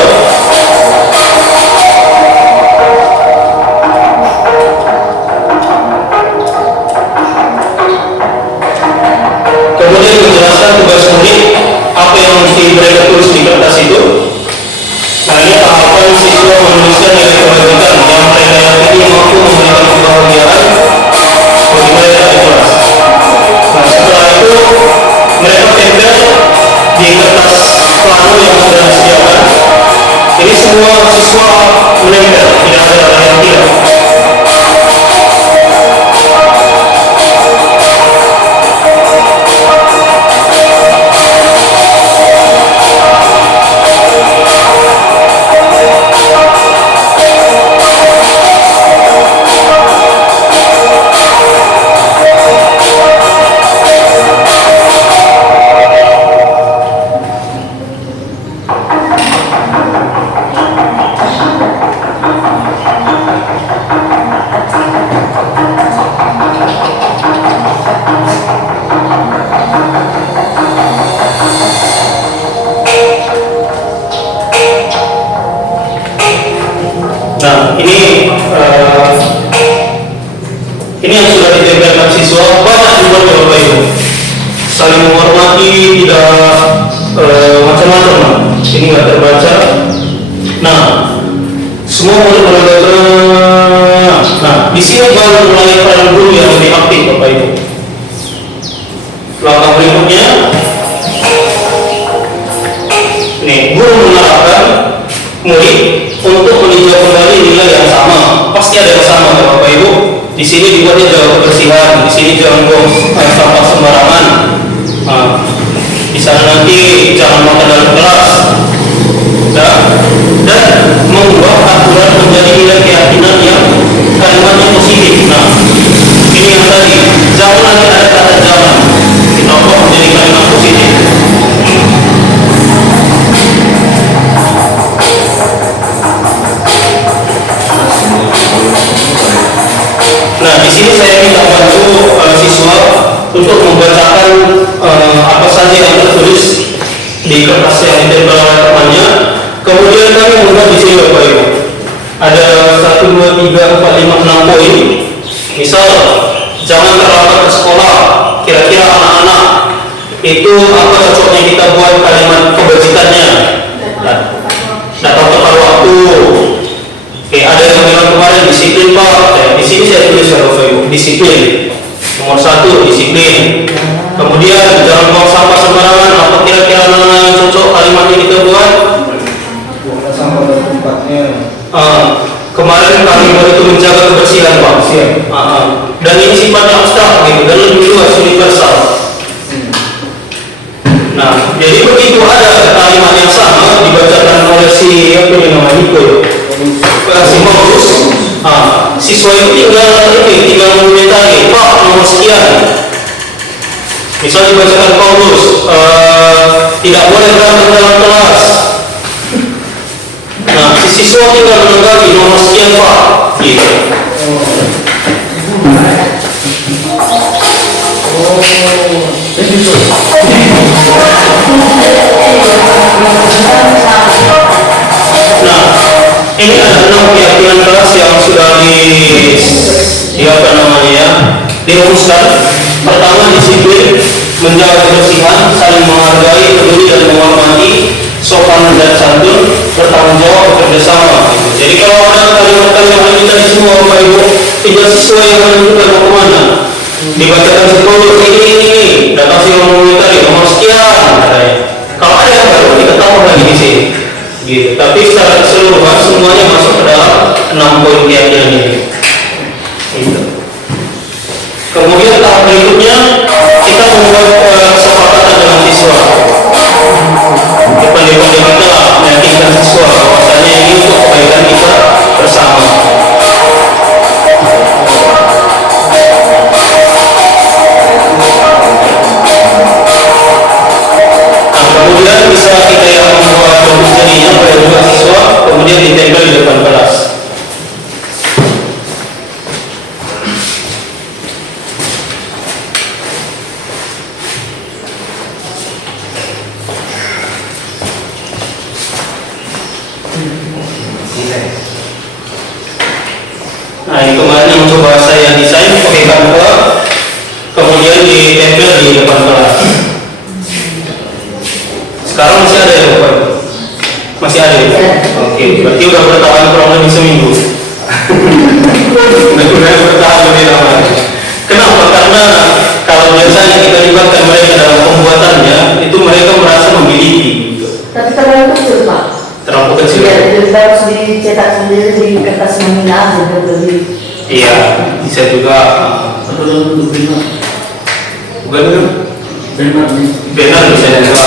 Kemudian menjelaskan tugas murid apa yang mesti mereka tulis di kertas itu. Nah, ini tahapan siswa menuliskan nilai kebajikan yang mereka yakini mampu memberikan kebahagiaan bagi mereka di kelas. Nah, setelah itu mereka tempel di kertas plano yang sudah disediakan. Ini semua siswa menempel, tidak ada yang tidak. Nah, ini yang sudah ditempelkan siswa banyak dibuat oleh Bapak Ibu. Saling menghormati, tidak macam-macam. Ini nggak terbaca. Nah, semua murid. Nah, di sini baru mulai peran guru yang lebih aktif Bapak Ibu. Langkah berikutnya, nih guru mengarahkan murid untuk meninjau kembali nilai yang sama. Pasti ada yang sama ya Bapak Ibu. Di sini dibuatnya jaga kebersihan, di sini jangan buang sampah sembarangan. Nah, di sana nanti jangan makan dalam kelas. Dan mengubah aturan menjadi nilai keyakinan yang kalimatnya positif. Nah, ini yang tadi, jangan nanti ada kata jangan ditambah menjadi kalimat positif. Nah, di sini saya minta bantu siswa untuk membacakan apa saja yang tertulis di kertas yang ditempel oleh temannya. Kemudian kami membuat di sini Bapak Ibu. Ada 1, 2, 3, 4, 5, 6 poin. Misal, jangan terlambat ke sekolah. Kira-kira anak-anak itu apa cocoknya kita buat kalimat kebajikannya. Datang tepat waktu. Oke, ada yang bilang kemarin disiplin Pak. Di sini saya tulis ya Bapak Ibu, disiplin. Nomor 1 disiplin. Kemudian jangan buang sampah sembarangan. Apa kira-kira yang cocok kalimatnya kita buat? Buang sampah pada tempatnya. Kemarin kalimat itu menjaga kebersihan Pak. Dan ini sifatnya abstrak gitu, dan lebih luas universal. Nah, jadi begitu ada kalimat yang sama dibacakan oleh si apa yang namanya itu, si Paulus, siswa itu tinggal mengomentari, Pak nomor sekian. Misal dibacakan Paulus, tidak boleh berantem dalam kelas. Nah, si siswa tinggal menanggapi nomor sekian Pak. Gitu. Nah, ini ada 6 keyakinan keras yang sudah dirumuskan. Pertama, disiplin, menjaga kebersihan, saling menghargai, peduli dan menghormati, sopan dan santun, bertanggung jawab, bekerja sama. Jadi kalau ada kalimat-kalimat ini tadi semua Bapak Ibu tidak sesuai yang menentukan mau kemana, dibacakan sepuluh ini, datang si orang tadi nomor sekian. Kalau ada yang baru kita tambah lagi di sini. Gitu. Tapi secara keseluruhan semuanya masuk ke dalam 6 poin keyakinan ini. Gitu. Kemudian tahap berikutnya kita membuat kesepakatan dengan siswa. Pandai-pandai kita meyakinkan siswa bahwasanya ini untuk kebaikan kita bersama. Nah, kemudian bisa kita yang membuat jadinya pada dua siswa, kemudian ditempel di depan kelas. Nah, ini kemarin yang coba saya desain pakai Canva, kemudian ditempel di depan kelas. Sekarang masih ada ya Bapak? Masih ada ya? Oke, berarti udah bertahan kurang lebih seminggu. Udah bertahan lebih lama. Kenapa? Karena kalau biasanya kita libatkan mereka dalam pembuatannya, itu mereka merasa memiliki. Gitu. Tapi terlalu kecil Pak. Terlalu kecil. Iya, jadi harus dicetak sendiri di kertas manila aja beli. Iya, bisa juga. Atau dalam bentuk benar. Bukan itu? Benar bisa juga.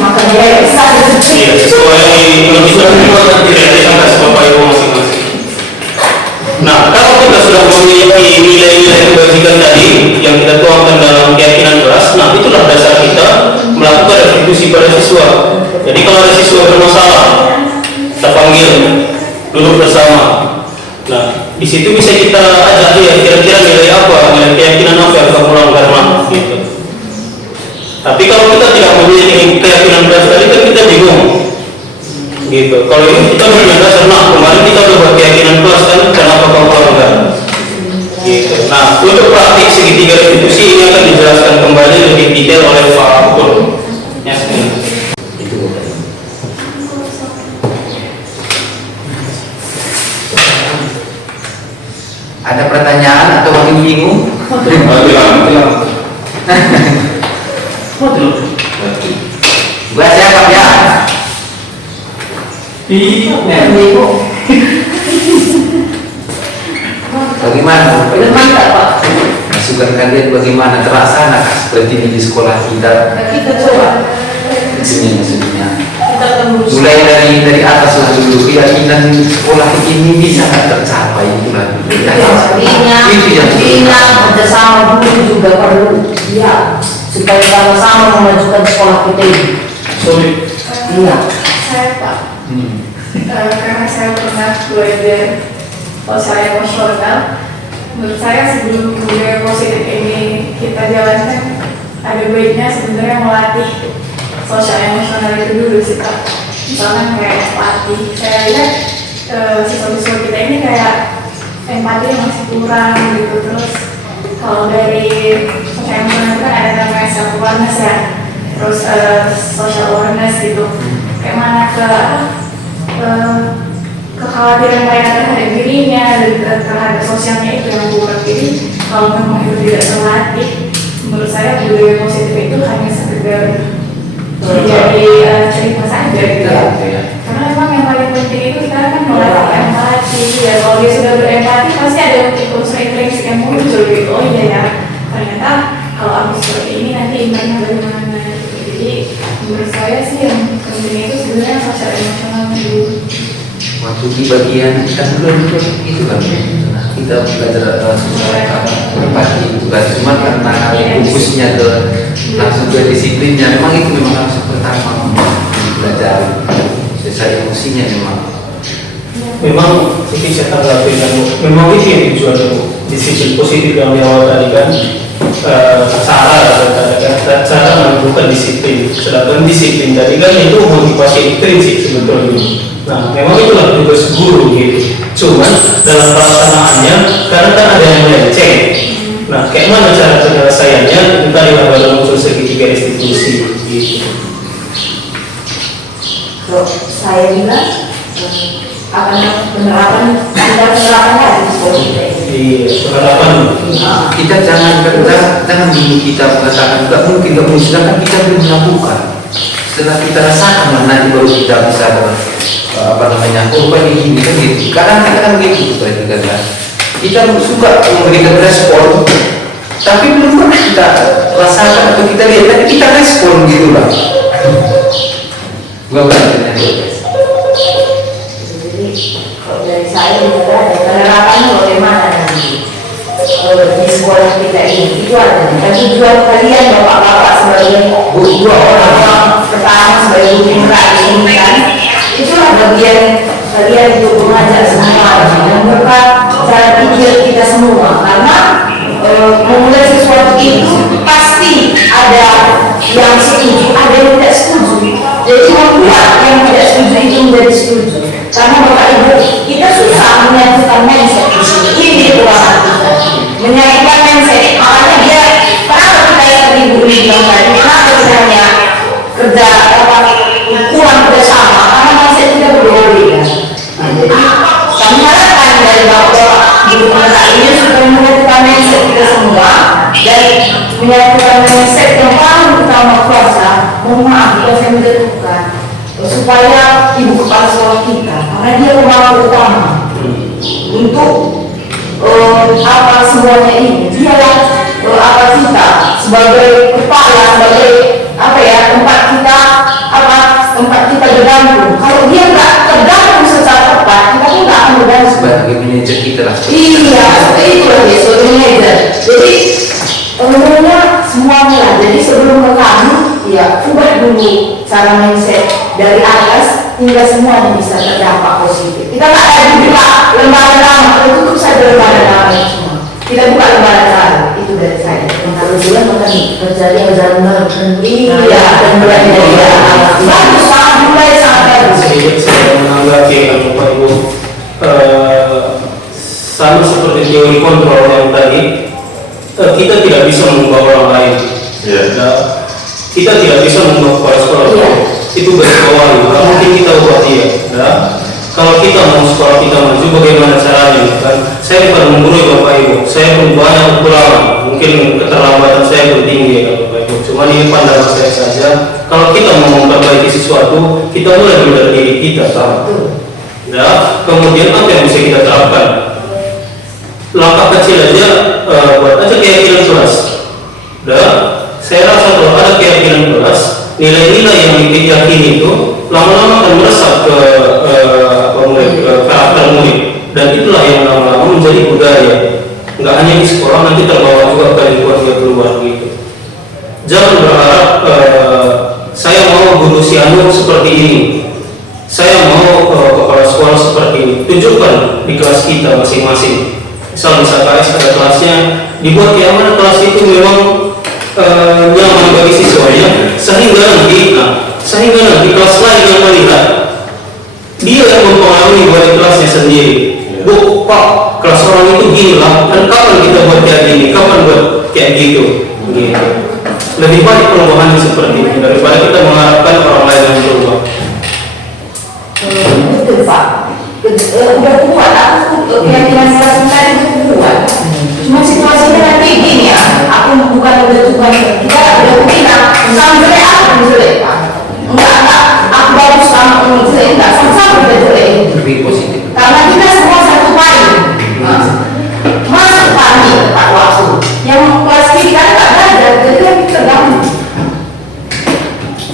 Makanya ya bisa. Iya, sesuai yang kita buat tidak kasih Bapak Ibu masing-masing. Nah, kalau kita sudah memiliki nilai-nilai kebajikan tadi yang kita tuangkan dalam keyakinan keras, nah itulah dasar kita melakukan restitusi pada siswa. Jadi kalau ada siswa bermasalah, kita panggil, duduk bersama. Nah, di situ bisa kita ajak dia kira-kira nilai apa, nilai keyakinan apa yang kamu langgar gitu. Tapi kalau kita tidak memiliki keyakinan keras tadi kan kita bingung. Gitu. Kalau ini kita punya dasar, nah kemarin kita udah buat keyakinan keras kan, kenapa kau langgar? Gitu. Nah, untuk praktik segitiga restitusi ini akan dijelaskan kembali lebih detail oleh Pak Pur. Ya, Ada pertanyaan atau makin bingung? Gua siapa ya? Bagaimana? Mantap Pak. Masukan kalian bagaimana terasa seperti ini di sekolah kita? Kita coba. Maksudnya Kita tembus. mulai dari atas lah dulu, keyakinan sekolah ini bisa nggak tercapai itu lah. Bina kerjasama dulu juga perlu. Ya, supaya sama-sama memajukan sekolah kita ini. Sorry. Iya. Saya Pak, karena saya pernah belajar sosial emosional, menurut saya sebelum budaya positif ini kita jalankan, ada baiknya sebenarnya melatih sosial emosional itu dulu sih Pak. Misalnya kayak empati, saya lihat siswa-siswa kita ini kayak empati yang masih kurang gitu. Terus kalau dari sosial kayak misalnya kan ada namanya self awareness ya, terus social awareness gitu, kayak mana kekhawatiran mereka terhadap dirinya dan terhadap sosialnya itu yang membuat diri kalau memang itu tidak terlatih. Menurut saya budaya positif itu hanya sekedar menjadi cerita saja gitu ya. Karena memang yang paling penting itu kita kan melatih empati ya. Kalau dia sudah berempati pasti ada unsur intrinsik yang muncul gitu. Oh iya ya, ternyata kalau aku seperti ini nanti impactnya bagaimana gitu. Jadi menurut saya sih yang penting itu sebenarnya sosial emosional dulu. Waktu di bagian kita belum itu kan, kita belajar sosial empati itu kan, cuma karena fokusnya ke langsung ke disiplinnya, memang itu memang harus pertama belajar sosial emosinya Memang itu saya tanggapi kan, memang itu yang tujuan disiplin positif yang di awal tadi kan, cara menentukan disiplin, sedangkan disiplin tadi kan itu motivasi intrinsik sebetulnya. Nah, memang itulah tugas guru gitu. Cuman dalam pelaksanaannya, karena kan ada yang melenceng. Nah, kayak mana cara penyelesaiannya? Itu tadi baru muncul segitiga restitusi gitu. Kalau saya bilang akan penerapan lagi seperti itu. Iya, penerapan. kita jangan dulu kita mengatakan nggak mungkin, sedangkan kita belum melakukan. Setelah kita rasakan nanti baru kita bisa ini kan gitu. Kadang-kadang gitu seperti itu kan. Kita suka memberikan respon, tapi belum pernah kita rasakan atau kita lihat, tapi kita respon gitu lah. Gua berarti. Jadi kalau dari saya juga ada penerapannya bagaimana nanti di sekolah kita ini itu ada. Dan tujuan kalian bapak-bapak sebagai dua orang yang pertama sebagai guru ini kan, itulah bagian kalian untuk mengajar semua, membuka cara pikir kita semua. Karena memulai sesuatu itu pasti ada yang setuju, ada yang tidak setuju. Jadi membuat yang tidak setuju itu menjadi setuju. Karena bapak ibu kita susah menyatukan mindset di sini. Ini kekuatan kita, menyatukan mindset. Makanya dia kenapa kita seperti guru bilang tadi, kenapa kita hanya kerja kurang kerjasama, karena mindset kita berbeda. Jadi kami harapkan dari bapak guru pemerintah ini supaya menyatukan mindset kita semua dan menyatukan mindset yang paling utama kuasa. Mohon maaf kalau saya menjatuhkan, supaya ibu kepala sekolah kita, karena dia pemangku utama untuk semuanya ini, dialah kita sebagai kepala, sebagai tempat kita bergantung. Kalau dia nggak tergantung secara tepat, kita pun nggak akan bergantung. Sebagai manajer kita lah. Iya, seperti itu lagi sebagai manajer. Jadi sebenarnya semuanya lah. Jadi sebelum ke kami, ya ubah dulu cara mindset dari atas hingga semuanya bisa terdampak positif. Kita nggak ada buka lembaran lama, kita tutup saja lembaran lama semua. Kita buka lembaran baru. Itu dari saya. Kalau dia makan terjadi benar-benar iya dan mulai bagus, sangat mulai sangat bagus. Saya menanggapi Bapak Ibu, sama seperti teori kontrol yang tadi, kita tidak bisa mengubah orang lain. Kita tidak bisa mengubah kepala sekolah. Itu garis bawahi. Kalau mungkin kita ubah dia. Kalau kita mau sekolah kita maju, bagaimana caranya? Kan? Saya bukan menggurui Bapak Ibu. Saya pun banyak kekurangan. Mungkin keterlambatan saya pun tinggi ya Bapak Ibu. Cuma ini pandangan saya saja. Kalau kita mau memperbaiki sesuatu, kita mulai dari diri kita. Kemudian apa yang bisa kita terapkan? Langkah kecil aja, buat aja keyakinan kelas. Saya rasa kalau ada keyakinan kelas, nilai-nilai yang diyakini itu lama-lama akan meresap ke karakter murid, dan itulah yang lama-lama menjadi budaya. Nggak hanya di sekolah, nanti terbawa juga ke lingkungan dia keluar gitu. Jangan berharap saya mau guru Sianu seperti ini, saya mau kepala sekolah seperti ini. Tunjukkan di kelas kita masing-masing. Misal KS ada kelasnya, dibuat yang mana kelas itu memang nyaman bagi siswanya, sehingga nanti kelas lain yang melihat dia yang mempengaruhi buat kelasnya sendiri. Bu, Pak, kelas orang itu gini lah, dan kapan kita buat kayak gini, kapan buat kayak gitu. Gitu. Lebih baik perubahan seperti ini daripada kita mengharapkan orang lain yang berubah. Betul Pak. Udah kuat, aku keyakinan saya tadi itu kuat. Cuma situasinya nanti gini ya, aku bukan udah bilang sampai aku jelek Pak. Enggak, aku baru sama jelek, enggak sama-sama udah jelek. Lebih positif. Karena kita semua satu payung. Masuk pagi tepat waktu. Yang kelas kita nggak belajar, jadi kan kita gabung.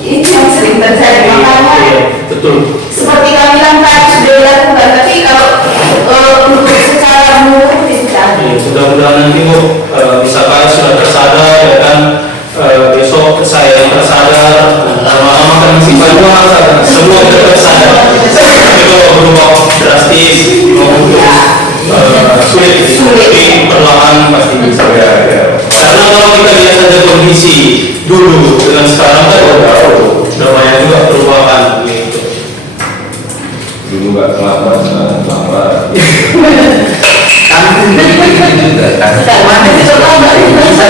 Itu yang sering terjadi, makanya Betul. seperti kami bilang tadi sudah dilakukan, tapi kalau untuk secara menurut itu tadi. Mudah-mudahan nanti Bu, misalkan sudah tersadar ya kan, besok saya yang tersadar, lama-lama kan sifatnya semua kita tersadar. Itu berubah drastis, sulit, tapi perlahan pasti bisa. Karena kalau kita lihat saja kondisi dulu dengan sekarang kan udah banyak juga perubahan gitu. Dulu nggak terlambat, sekarang terlambat. Kampung juga kan. Bisa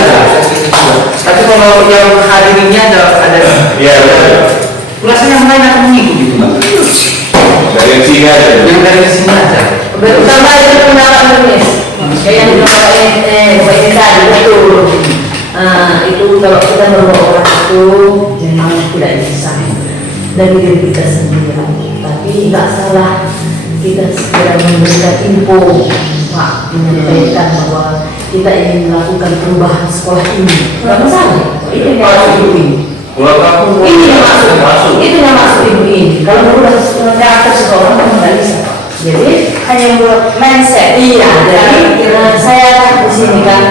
nggak? Tapi kalau yang hari ini ada Iya, rasanya yang lain akan mengikuti gitu Mbak. dari yang sini aja. Yang dari sini aja. Bersama itu pendapat Nunis. Kayak yang dibawa ini tadi betul. Itu kalau kita berbawa orang itu memang tidak bisa dari diri kita sendiri. Tapi nggak salah kita segera memberikan info Pak, menyampaikan bahwa kita ingin melakukan perubahan sekolah ini. Nggak masalah. Itu yang masuk ibu ini. Pulang kampung. Ini yang masuk. Itu yang masuk ibu ini. Kalau berubah karakter seseorang kan nggak bisa. Jadi hanya buat mindset. Iya. Jadi saya di sini kan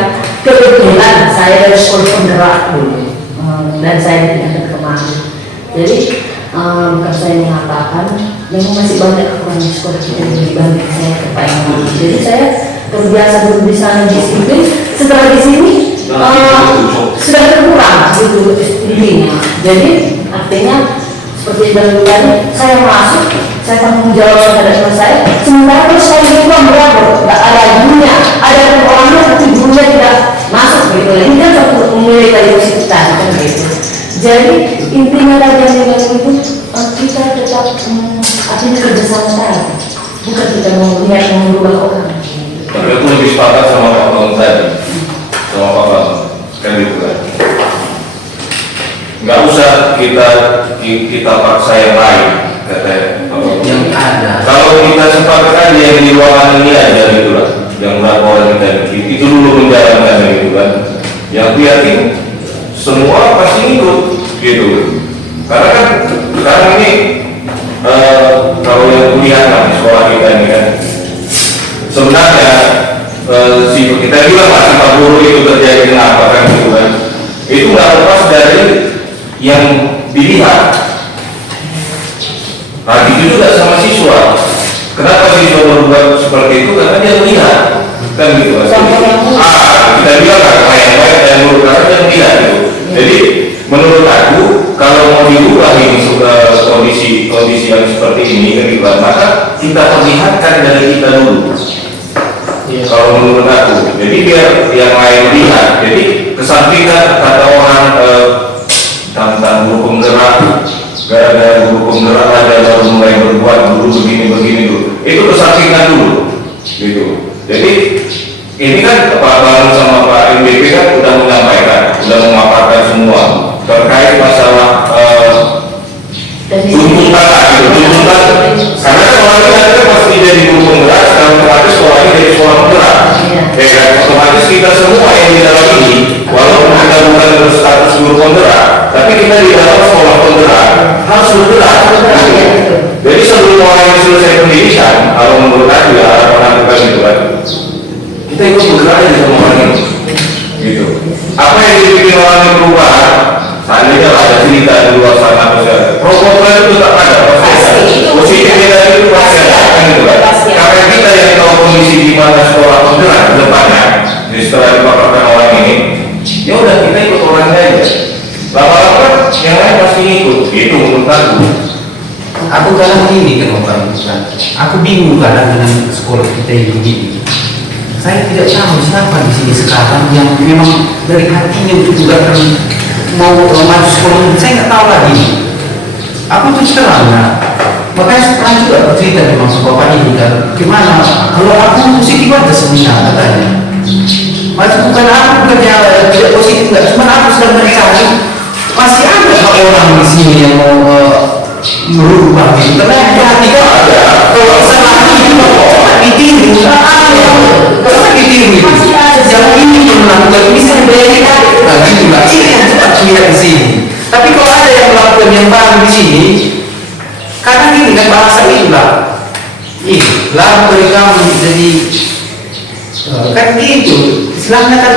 kebetulan saya dari sekolah penggerak dulu dan saya tidak kemarin. Jadi bukan saya mengatakan memang masih banyak kekurangan sekolah kita dibanding saya ke Pak Imam. Jadi saya terbiasa berbicara disiplin. Setelah di sini sudah berkurang gitu dirinya. Jadi artinya seperti dalam tadi saya masuk, saya tanggung jawab terhadap saya. Sementara kalau saya itu berapa? Tidak ada ibunya, ada orangnya tapi ibunya tidak masuk gitu. Ini kan satu memilih dari positif tadi kan gitu. Jadi intinya tadi yang dengan itu kita tetap artinya kerjasama tadi, bukan kita mau lihat mengubah orang. Tapi aku lebih sepakat sama Pak Bang tadi, sama Pak Bang kan gitu kan. Nggak usah kita paksa yang lain, katanya. Yang ada. Kalau kita sepakat aja yang di ruangan ini aja gitu lah, yang berapa orang kita itu dulu menjalankan gitu kan. Yang yakin semua pasti ikut gitu. Karena kan sekarang ini kalau yang kuliah kan di sekolah kita ini kan sebenarnya kita juga masih Pak Guru itu terjadi kenapa kan gitu kan. Itu nggak lepas dari yang dilihat. Nah itu juga sama siswa. Kenapa siswa berbuat seperti itu? Karena dia melihat kan gitu. Kita bilang kan yang baik dan buruk karena dia melihat gitu. Jadi menurut aku kalau mau diubah ini kondisi yang seperti ini kan gitu, maka kita perlihatkan dari kita dulu. Kalau menurut aku, jadi biar yang lain lihat. Jadi kesampingkan kata orang tentang guru penggerak, gara-gara guru penggerak aja baru mulai berbuat dulu begini dulu. Itu kesampingkan dulu, gitu. Jadi ini kan Pak Bang sama Pak MBP kan sudah menyampaikan, sudah memaparkan semua terkait masalah tuntutan lah, gitu. Tuntutan karena kan orang kita pasti jadi guru penggerak, sekarang otomatis sekolahnya jadi sekolah penggerak. Dan otomatis kita semua yang di dalam ini, walaupun kita bukan berstatus guru penggerak, tapi kita di dalam sekolah penggerak harus bergerak. Jadi sebelum orang yang selesai pendidikan, kalau menurut aku ya harapan aku kan gitu kan, kita ikut bergerak aja sama orang ini, gitu. Apa yang dibikin orang yang berubah? Seandainya ada cerita di luar sana, proposal itu tetap ada, positifnya itu pasti ada, kan gitu kan. Karena kita yang tahu kondisi di mana sekolah penggerak ke depannya, jadi setelah dipaparkan orang ini, ya udah kita ikut orangnya aja. Lama-lama yang lain pasti ikut, itu menurut aku. Aku kadang ini kan orang bukan. Aku bingung kadang dengan sekolah kita yang begini. saya tidak tahu siapa di sini sekarang yang memang dari hatinya untuk juga mau maju sekolah. Saya nggak tahu lagi. Aku terus terang, makanya pernah juga bercerita dengan bapak ini kan, gimana kalau aku positif aja sebenarnya katanya. Masih bukan aku bukannya tidak positif nggak, cuma aku sedang mencari masih ada orang di sini yang mau merubah gitu. Karena di hati kau ada, kalau salah itu cepat ditiru, cepat ditiru. Yang ini yang melakukan ini saya bayangkan lagi juga ini yang cepat lihat di sini. Tapi kalau ada yang melakukan yang baru di sini, kadang ini kan bahasa itulah, lah beri kamu jadi kan gitu, istilahnya kan.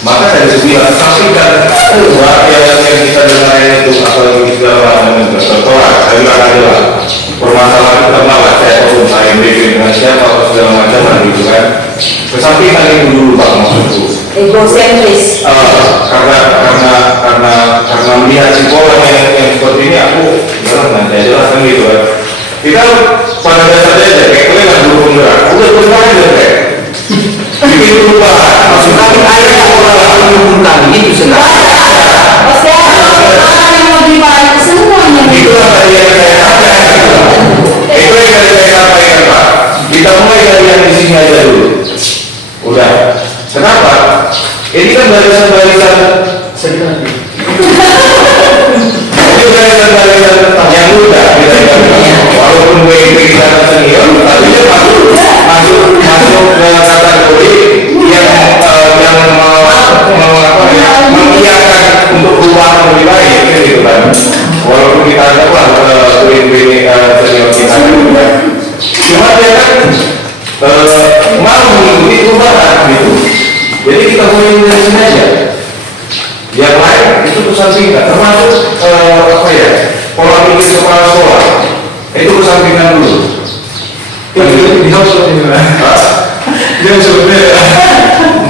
Maka dari bilang sampaikan bahwa yang kita dengar itu apalagi segala macam itu tertolak, tapi adalah permasalahan utama lah saya tahu saya dengan siapa atau segala macam lah gitu kan. Kesampingkan itu dulu Pak maksudku. Egosentris. Karena melihat sekolah yang seperti ini aku nanti aja lah kan gitu kan. Kita pada dasarnya aja kayak kalian nggak dulu penggerak, udah penggerak aja kayak. Bikin perubahan, maksudnya air orang menggunakan itu sekarang. Pasti ada orang yang mau dibalik semuanya. Itulah tadi yang saya sampaikan. Itu yang tadi saya sampaikan Pak. Kita mulai dari yang di sini aja dulu. Udah. Kenapa? Ini kan barisan-barisan sedikit. Ini barisan-barisan yang muda. Walaupun kita senior, tapi dia masuk ke kategori yang mengiyakan untuk perubahan lebih baik gitu kan. Walaupun kita ada senior kita gitu kan. Cuma dia kan mau mengikuti perubahan gitu. Jadi kita mulai dari sini aja. Yang lain itu kesampingkan, termasuk pola pikir kepala sekolah. Itu kesampingkan dulu. Dia sebenarnya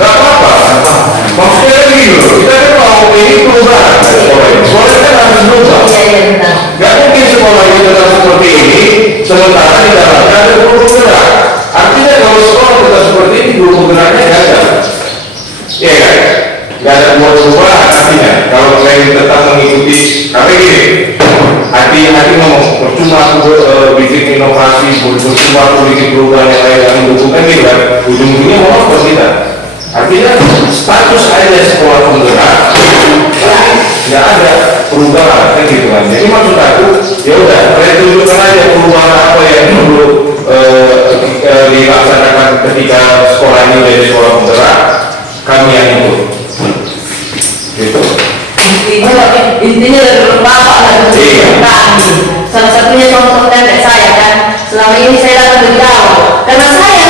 nggak apa-apa. Maksudnya begini loh, kita kan mau ini perubahan sekolah kan harus berubah. Nggak mungkin sekolah itu tetap seperti ini, sementara di dalamnya ada guru penggerak. Artinya kalau sekolah tetap seperti ini, guru penggeraknya gagal. Iya kan? Nggak ada buat perubahan artinya. Kalau kalian tetap mengikuti, tapi gini, hati-hati ngomong, percuma aku bikin inovasi, percuma aku bikin perubahan yang lain yang mendukungkan gitu kan, ujung-ujungnya mau apa kita? Artinya status aja sekolah penggerak, nggak ada perubahan kan gitu kan. Jadi maksud aku, ya udah, kalian tunjukkan aja perubahan apa yang perlu dilaksanakan ketika sekolah ini menjadi sekolah penggerak, kami yang ikut. Gitu. Intinya dari bapak lah salah satunya contoh nenek saya kan, selama ini saya datang dari awal karena saya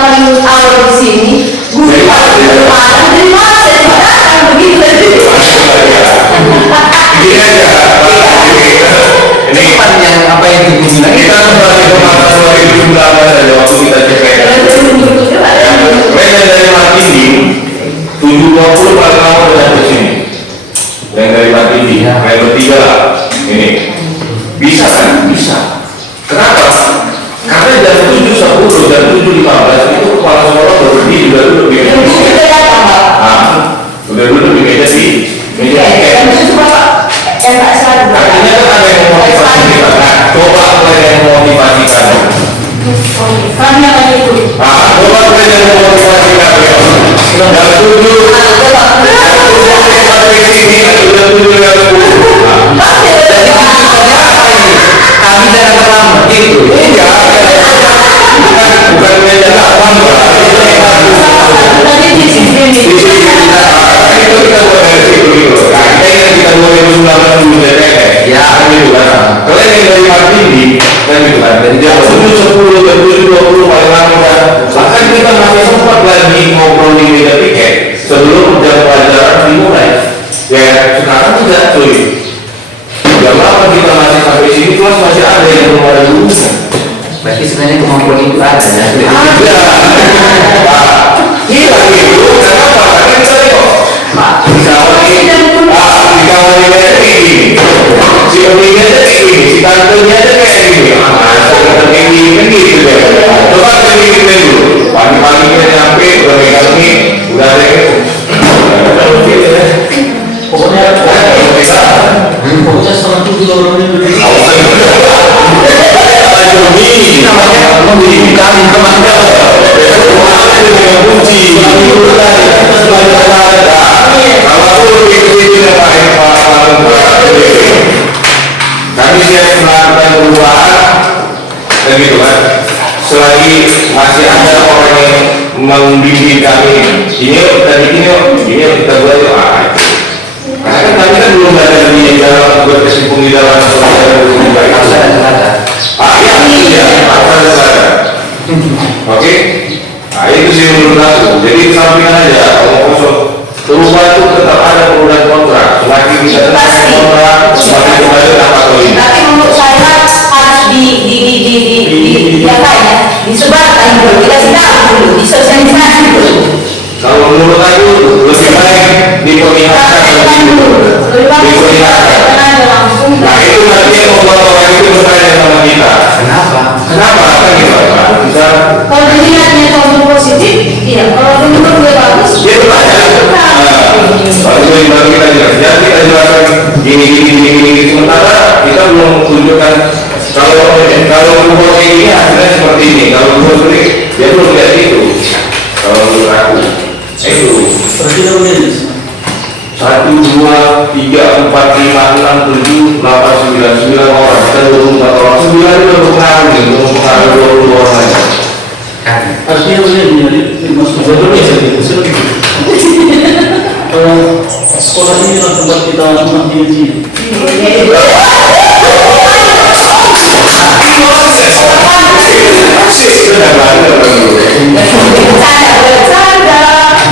paling awal di sini guru dari mana saya datang begitu dari ini yang apa yang digunakan kita kembali ke masa 2019 saja waktu kita cek kalian dari Martini 720 paling lama udah di sini. Yang dari Martini kalian bertiga lah ini bisa kan? Bisa. Kenapa? Karena jam 7.10 dan 7.15 itu kepala sekolah berdiri udah duduk di meja. Udah duduk di meja di meja artinya kan ada yang memotivasi kita. Nah, coba kalian yang memotivasi kan. kami akan ikut. Coba kalian yang memotivasi kan. Jam 7 kami tidak terlambat gitu. Iya, bukan meja kapan Tadi di sini. itu kita buat dari situ gitu. Kayaknya kita 2019 dulu ya gitu kan. Kalian yang dari Martini kan gitu kan. Dari jam 7.10 dan 7.20 paling lama kan. Bahkan kita masih sempat lagi ngobrol di meja piket sebelum jam pelajaran dimulai. Ya sekarang tidak cuy. Jam 8 kita masih sampai sini kelas masih ada yang belum ada dulu. Berarti sebenarnya kemampuan itu ada ya. Gila gitu. Kenapa? Karena kita tengok. Si kawan ini aja kayak gini. Si Omingnya aja kayak gini. Si tantenya aja kayak gini. Kayak gini kan gitu deh. Coba kita bikin dulu. Pagi-pagi kita nyampe kamu di kami kemana? Kemarin dengan kunci. Kalau aku ikuti tidak baik kami siap melakukan perubahan dan gitu kan. Selagi masih ada orang yang membimbing kami, ini kita buat itu. Karena kan kami kan belum ada di dalam berkecimpung di dalam sosial baik. Harus ada teladan. Iya, harus ada. Oke, itu sih menurut aku. Jadi sampingan aja, omong kosong. Perubahan itu tetap ada pro dan kontra. Semakin kita tetap kontra, semakin kembali apa ini. Tapi menurut saya harus disebarkan dulu, tidak sedang dulu, disosialisasi dulu. Kalau menurut aku lebih baik diperlihatkan diperlihatkan. Nah itu nanti yang membuat orang itu bertanya sama kita. Kenapa? Kenapa? Kan gitu Pak. Bisa. Kalau dilihatnya contoh positif, iya. Kalau menurut gue bagus, Dia bertanya. Kalau itu baru kita jelaskan. Kita jelaskan gini. Sementara kita belum tunjukkan kalau berubah kayak gini hasilnya seperti ini. Kalau berubah seperti dia belum lihat itu. Kalau menurut aku. Itu Berarti ada ujian. 1, 2, 3, 4, 5, 6, 7, 8, 9, 9 orang. Kita 24 orang. 9 itu berpengaruh, mempengaruhi 20 orang aja. Kan? Artinya ujian jadi masuk Sebetulnya saya kalau sekolah ini adalah tempat kita mengaji. Sudah banyak orang dulu.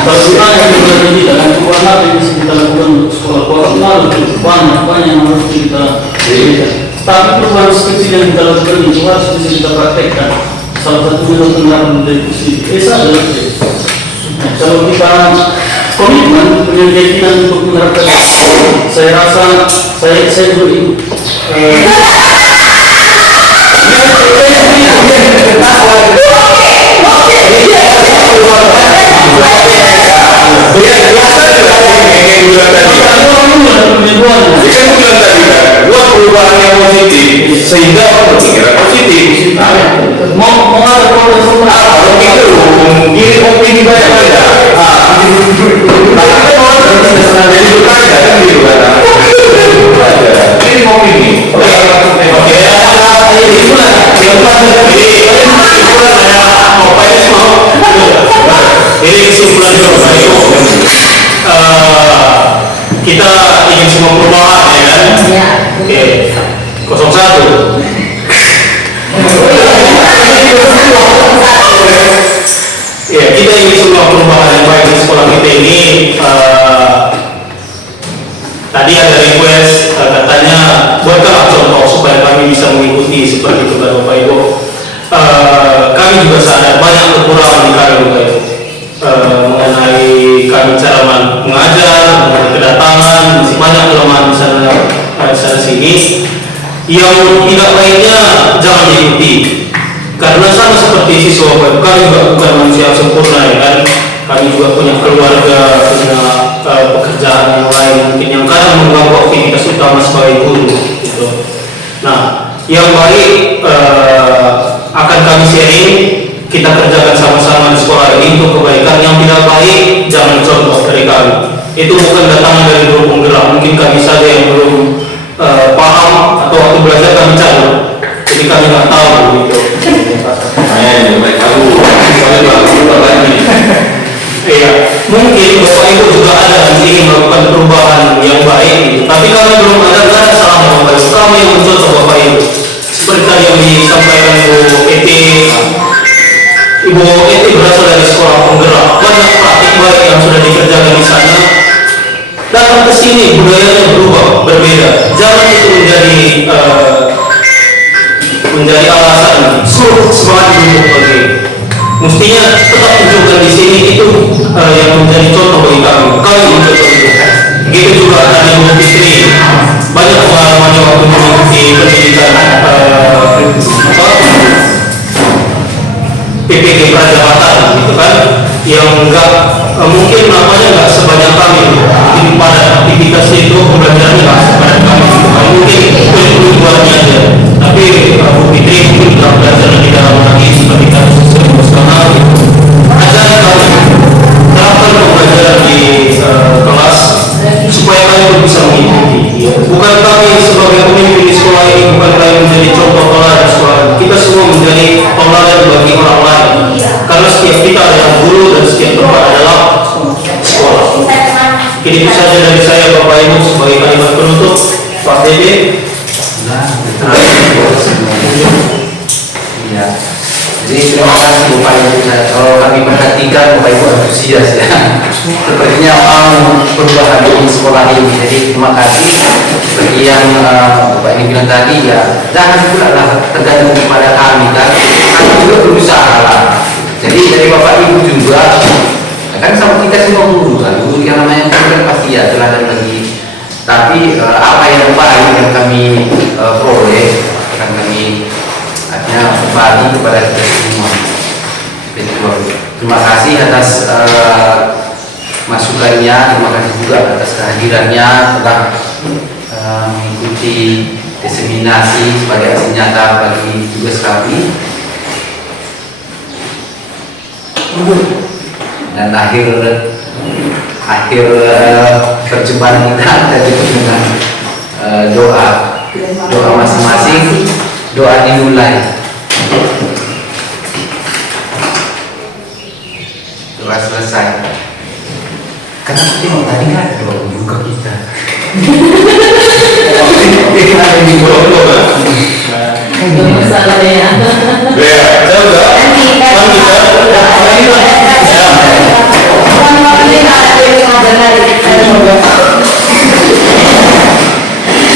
Kalau kita yang berada di dalam sekolah apa yang bisa kita lakukan untuk sekolah formal banyak yang harus kita berikan. Tapi perubahan kecil yang kita lakukan itu harus bisa kita praktekkan. Salah satunya adalah penerapan budaya positif. Adalah kalau kita komitmen punya keyakinan untuk menerapkan, saya rasa saya juga ikut. Buat perubahan yang positif sehingga orang berpikiran positif. Mau ada proses semua. Kalau gitu mungkin opini banyak aja. Tapi orang tidak senang jadi bertanya kan gitu kan. Ini opini. Oke. Ini kesimpulannya Bapak Ibu. Kita ingin semua perubahan ya kan? Ya. Oke. 01. Ya, kita ingin semua perubahan yang baik di sekolah kita ini. Tadi ada request katanya buatlah contoh supaya kami bisa mengikuti seperti itu kan Bapak Ibu. Kami juga sadar banyak kekurangan di kami Bapak Ibu. Mengenai kami cara mengajar, mengenai kedatangan, masih banyak kelemahan di sana sini. Yang tidak baiknya jangan diikuti. Karena sama seperti siswa Bapak Ibu, kami juga bukan manusia yang sempurna ya kan. Kami juga punya keluarga, punya pekerjaan yang lain mungkin yang kadang mengganggu aktivitas utama sebagai guru gitu. Nah, yang baik akan kami sharing, kita kerjakan sama-sama di sekolah ini untuk kebaikan. Yang tidak baik jangan contoh dari kami. Itu bukan datang dari guru penggerak, mungkin kami saja yang belum paham atau waktu belajar kami cabut. Jadi kami nggak tahu gitu. Iya, mungkin Bapak Ibu juga ada yang ingin melakukan perubahan yang baik gitu. Tapi kami belum ada salahnya Bapak Ibu. Kami yang mencontoh Bapak Ibu. Seperti tadi yang disampaikan Ibu Eti berasal dari sekolah penggerak. Banyak praktik baik yang sudah dikerjakan di sana. Datang ke sini budayanya berubah, berbeda. Jangan itu menjadi alasan suruh semangat hidup lagi. Mestinya tetap tunjukkan di sini itu yang menjadi contoh bagi kami. Kami mencontoh itu. Begitu juga ada Ibu Fitri. Banyak pengalamannya waktu mengikuti pendidikan PPG Prajabatan gitu kan, yang enggak mungkin namanya enggak sebanyak kami. Jadi pada aktivitas itu pembelajarannya enggak sebanyak kami. Mungkin itu buatnya aja. Tapi Bu Fitri mungkin sudah belajar di dalam lagi saja dari saya Bapak Ibu sebagai kalimat penutup. Pak Dede. Nah, iya. Jadi terima kasih Bapak Ibu. Kalau kami perhatikan Bapak Ibu antusias ya. Sepertinya mau perubahan di sekolah ini. Jadi terima kasih. Seperti yang Bapak ini bilang tadi ya, jangan pula lah tergantung kepada kami kan. Kami juga berusaha lah. Jadi dari Bapak Ibu juga, kan sama kita semua guru kan. Guru yang namanya guru kan pasti ya teladan bagi. Tapi apa yang baik yang kami peroleh akan kami akhirnya berbagi kepada kita semua. Terima kasih atas masukannya, terima kasih juga atas kehadirannya telah mengikuti diseminasi sebagai hasil nyata bagi tugas kami. Dan akhir perjumpaan kita tadi dengan doa masing-masing, doa dimulai, doa selesai. Karena aku tengok tadi kan ada doa buka kita. Masalah ya. Ya,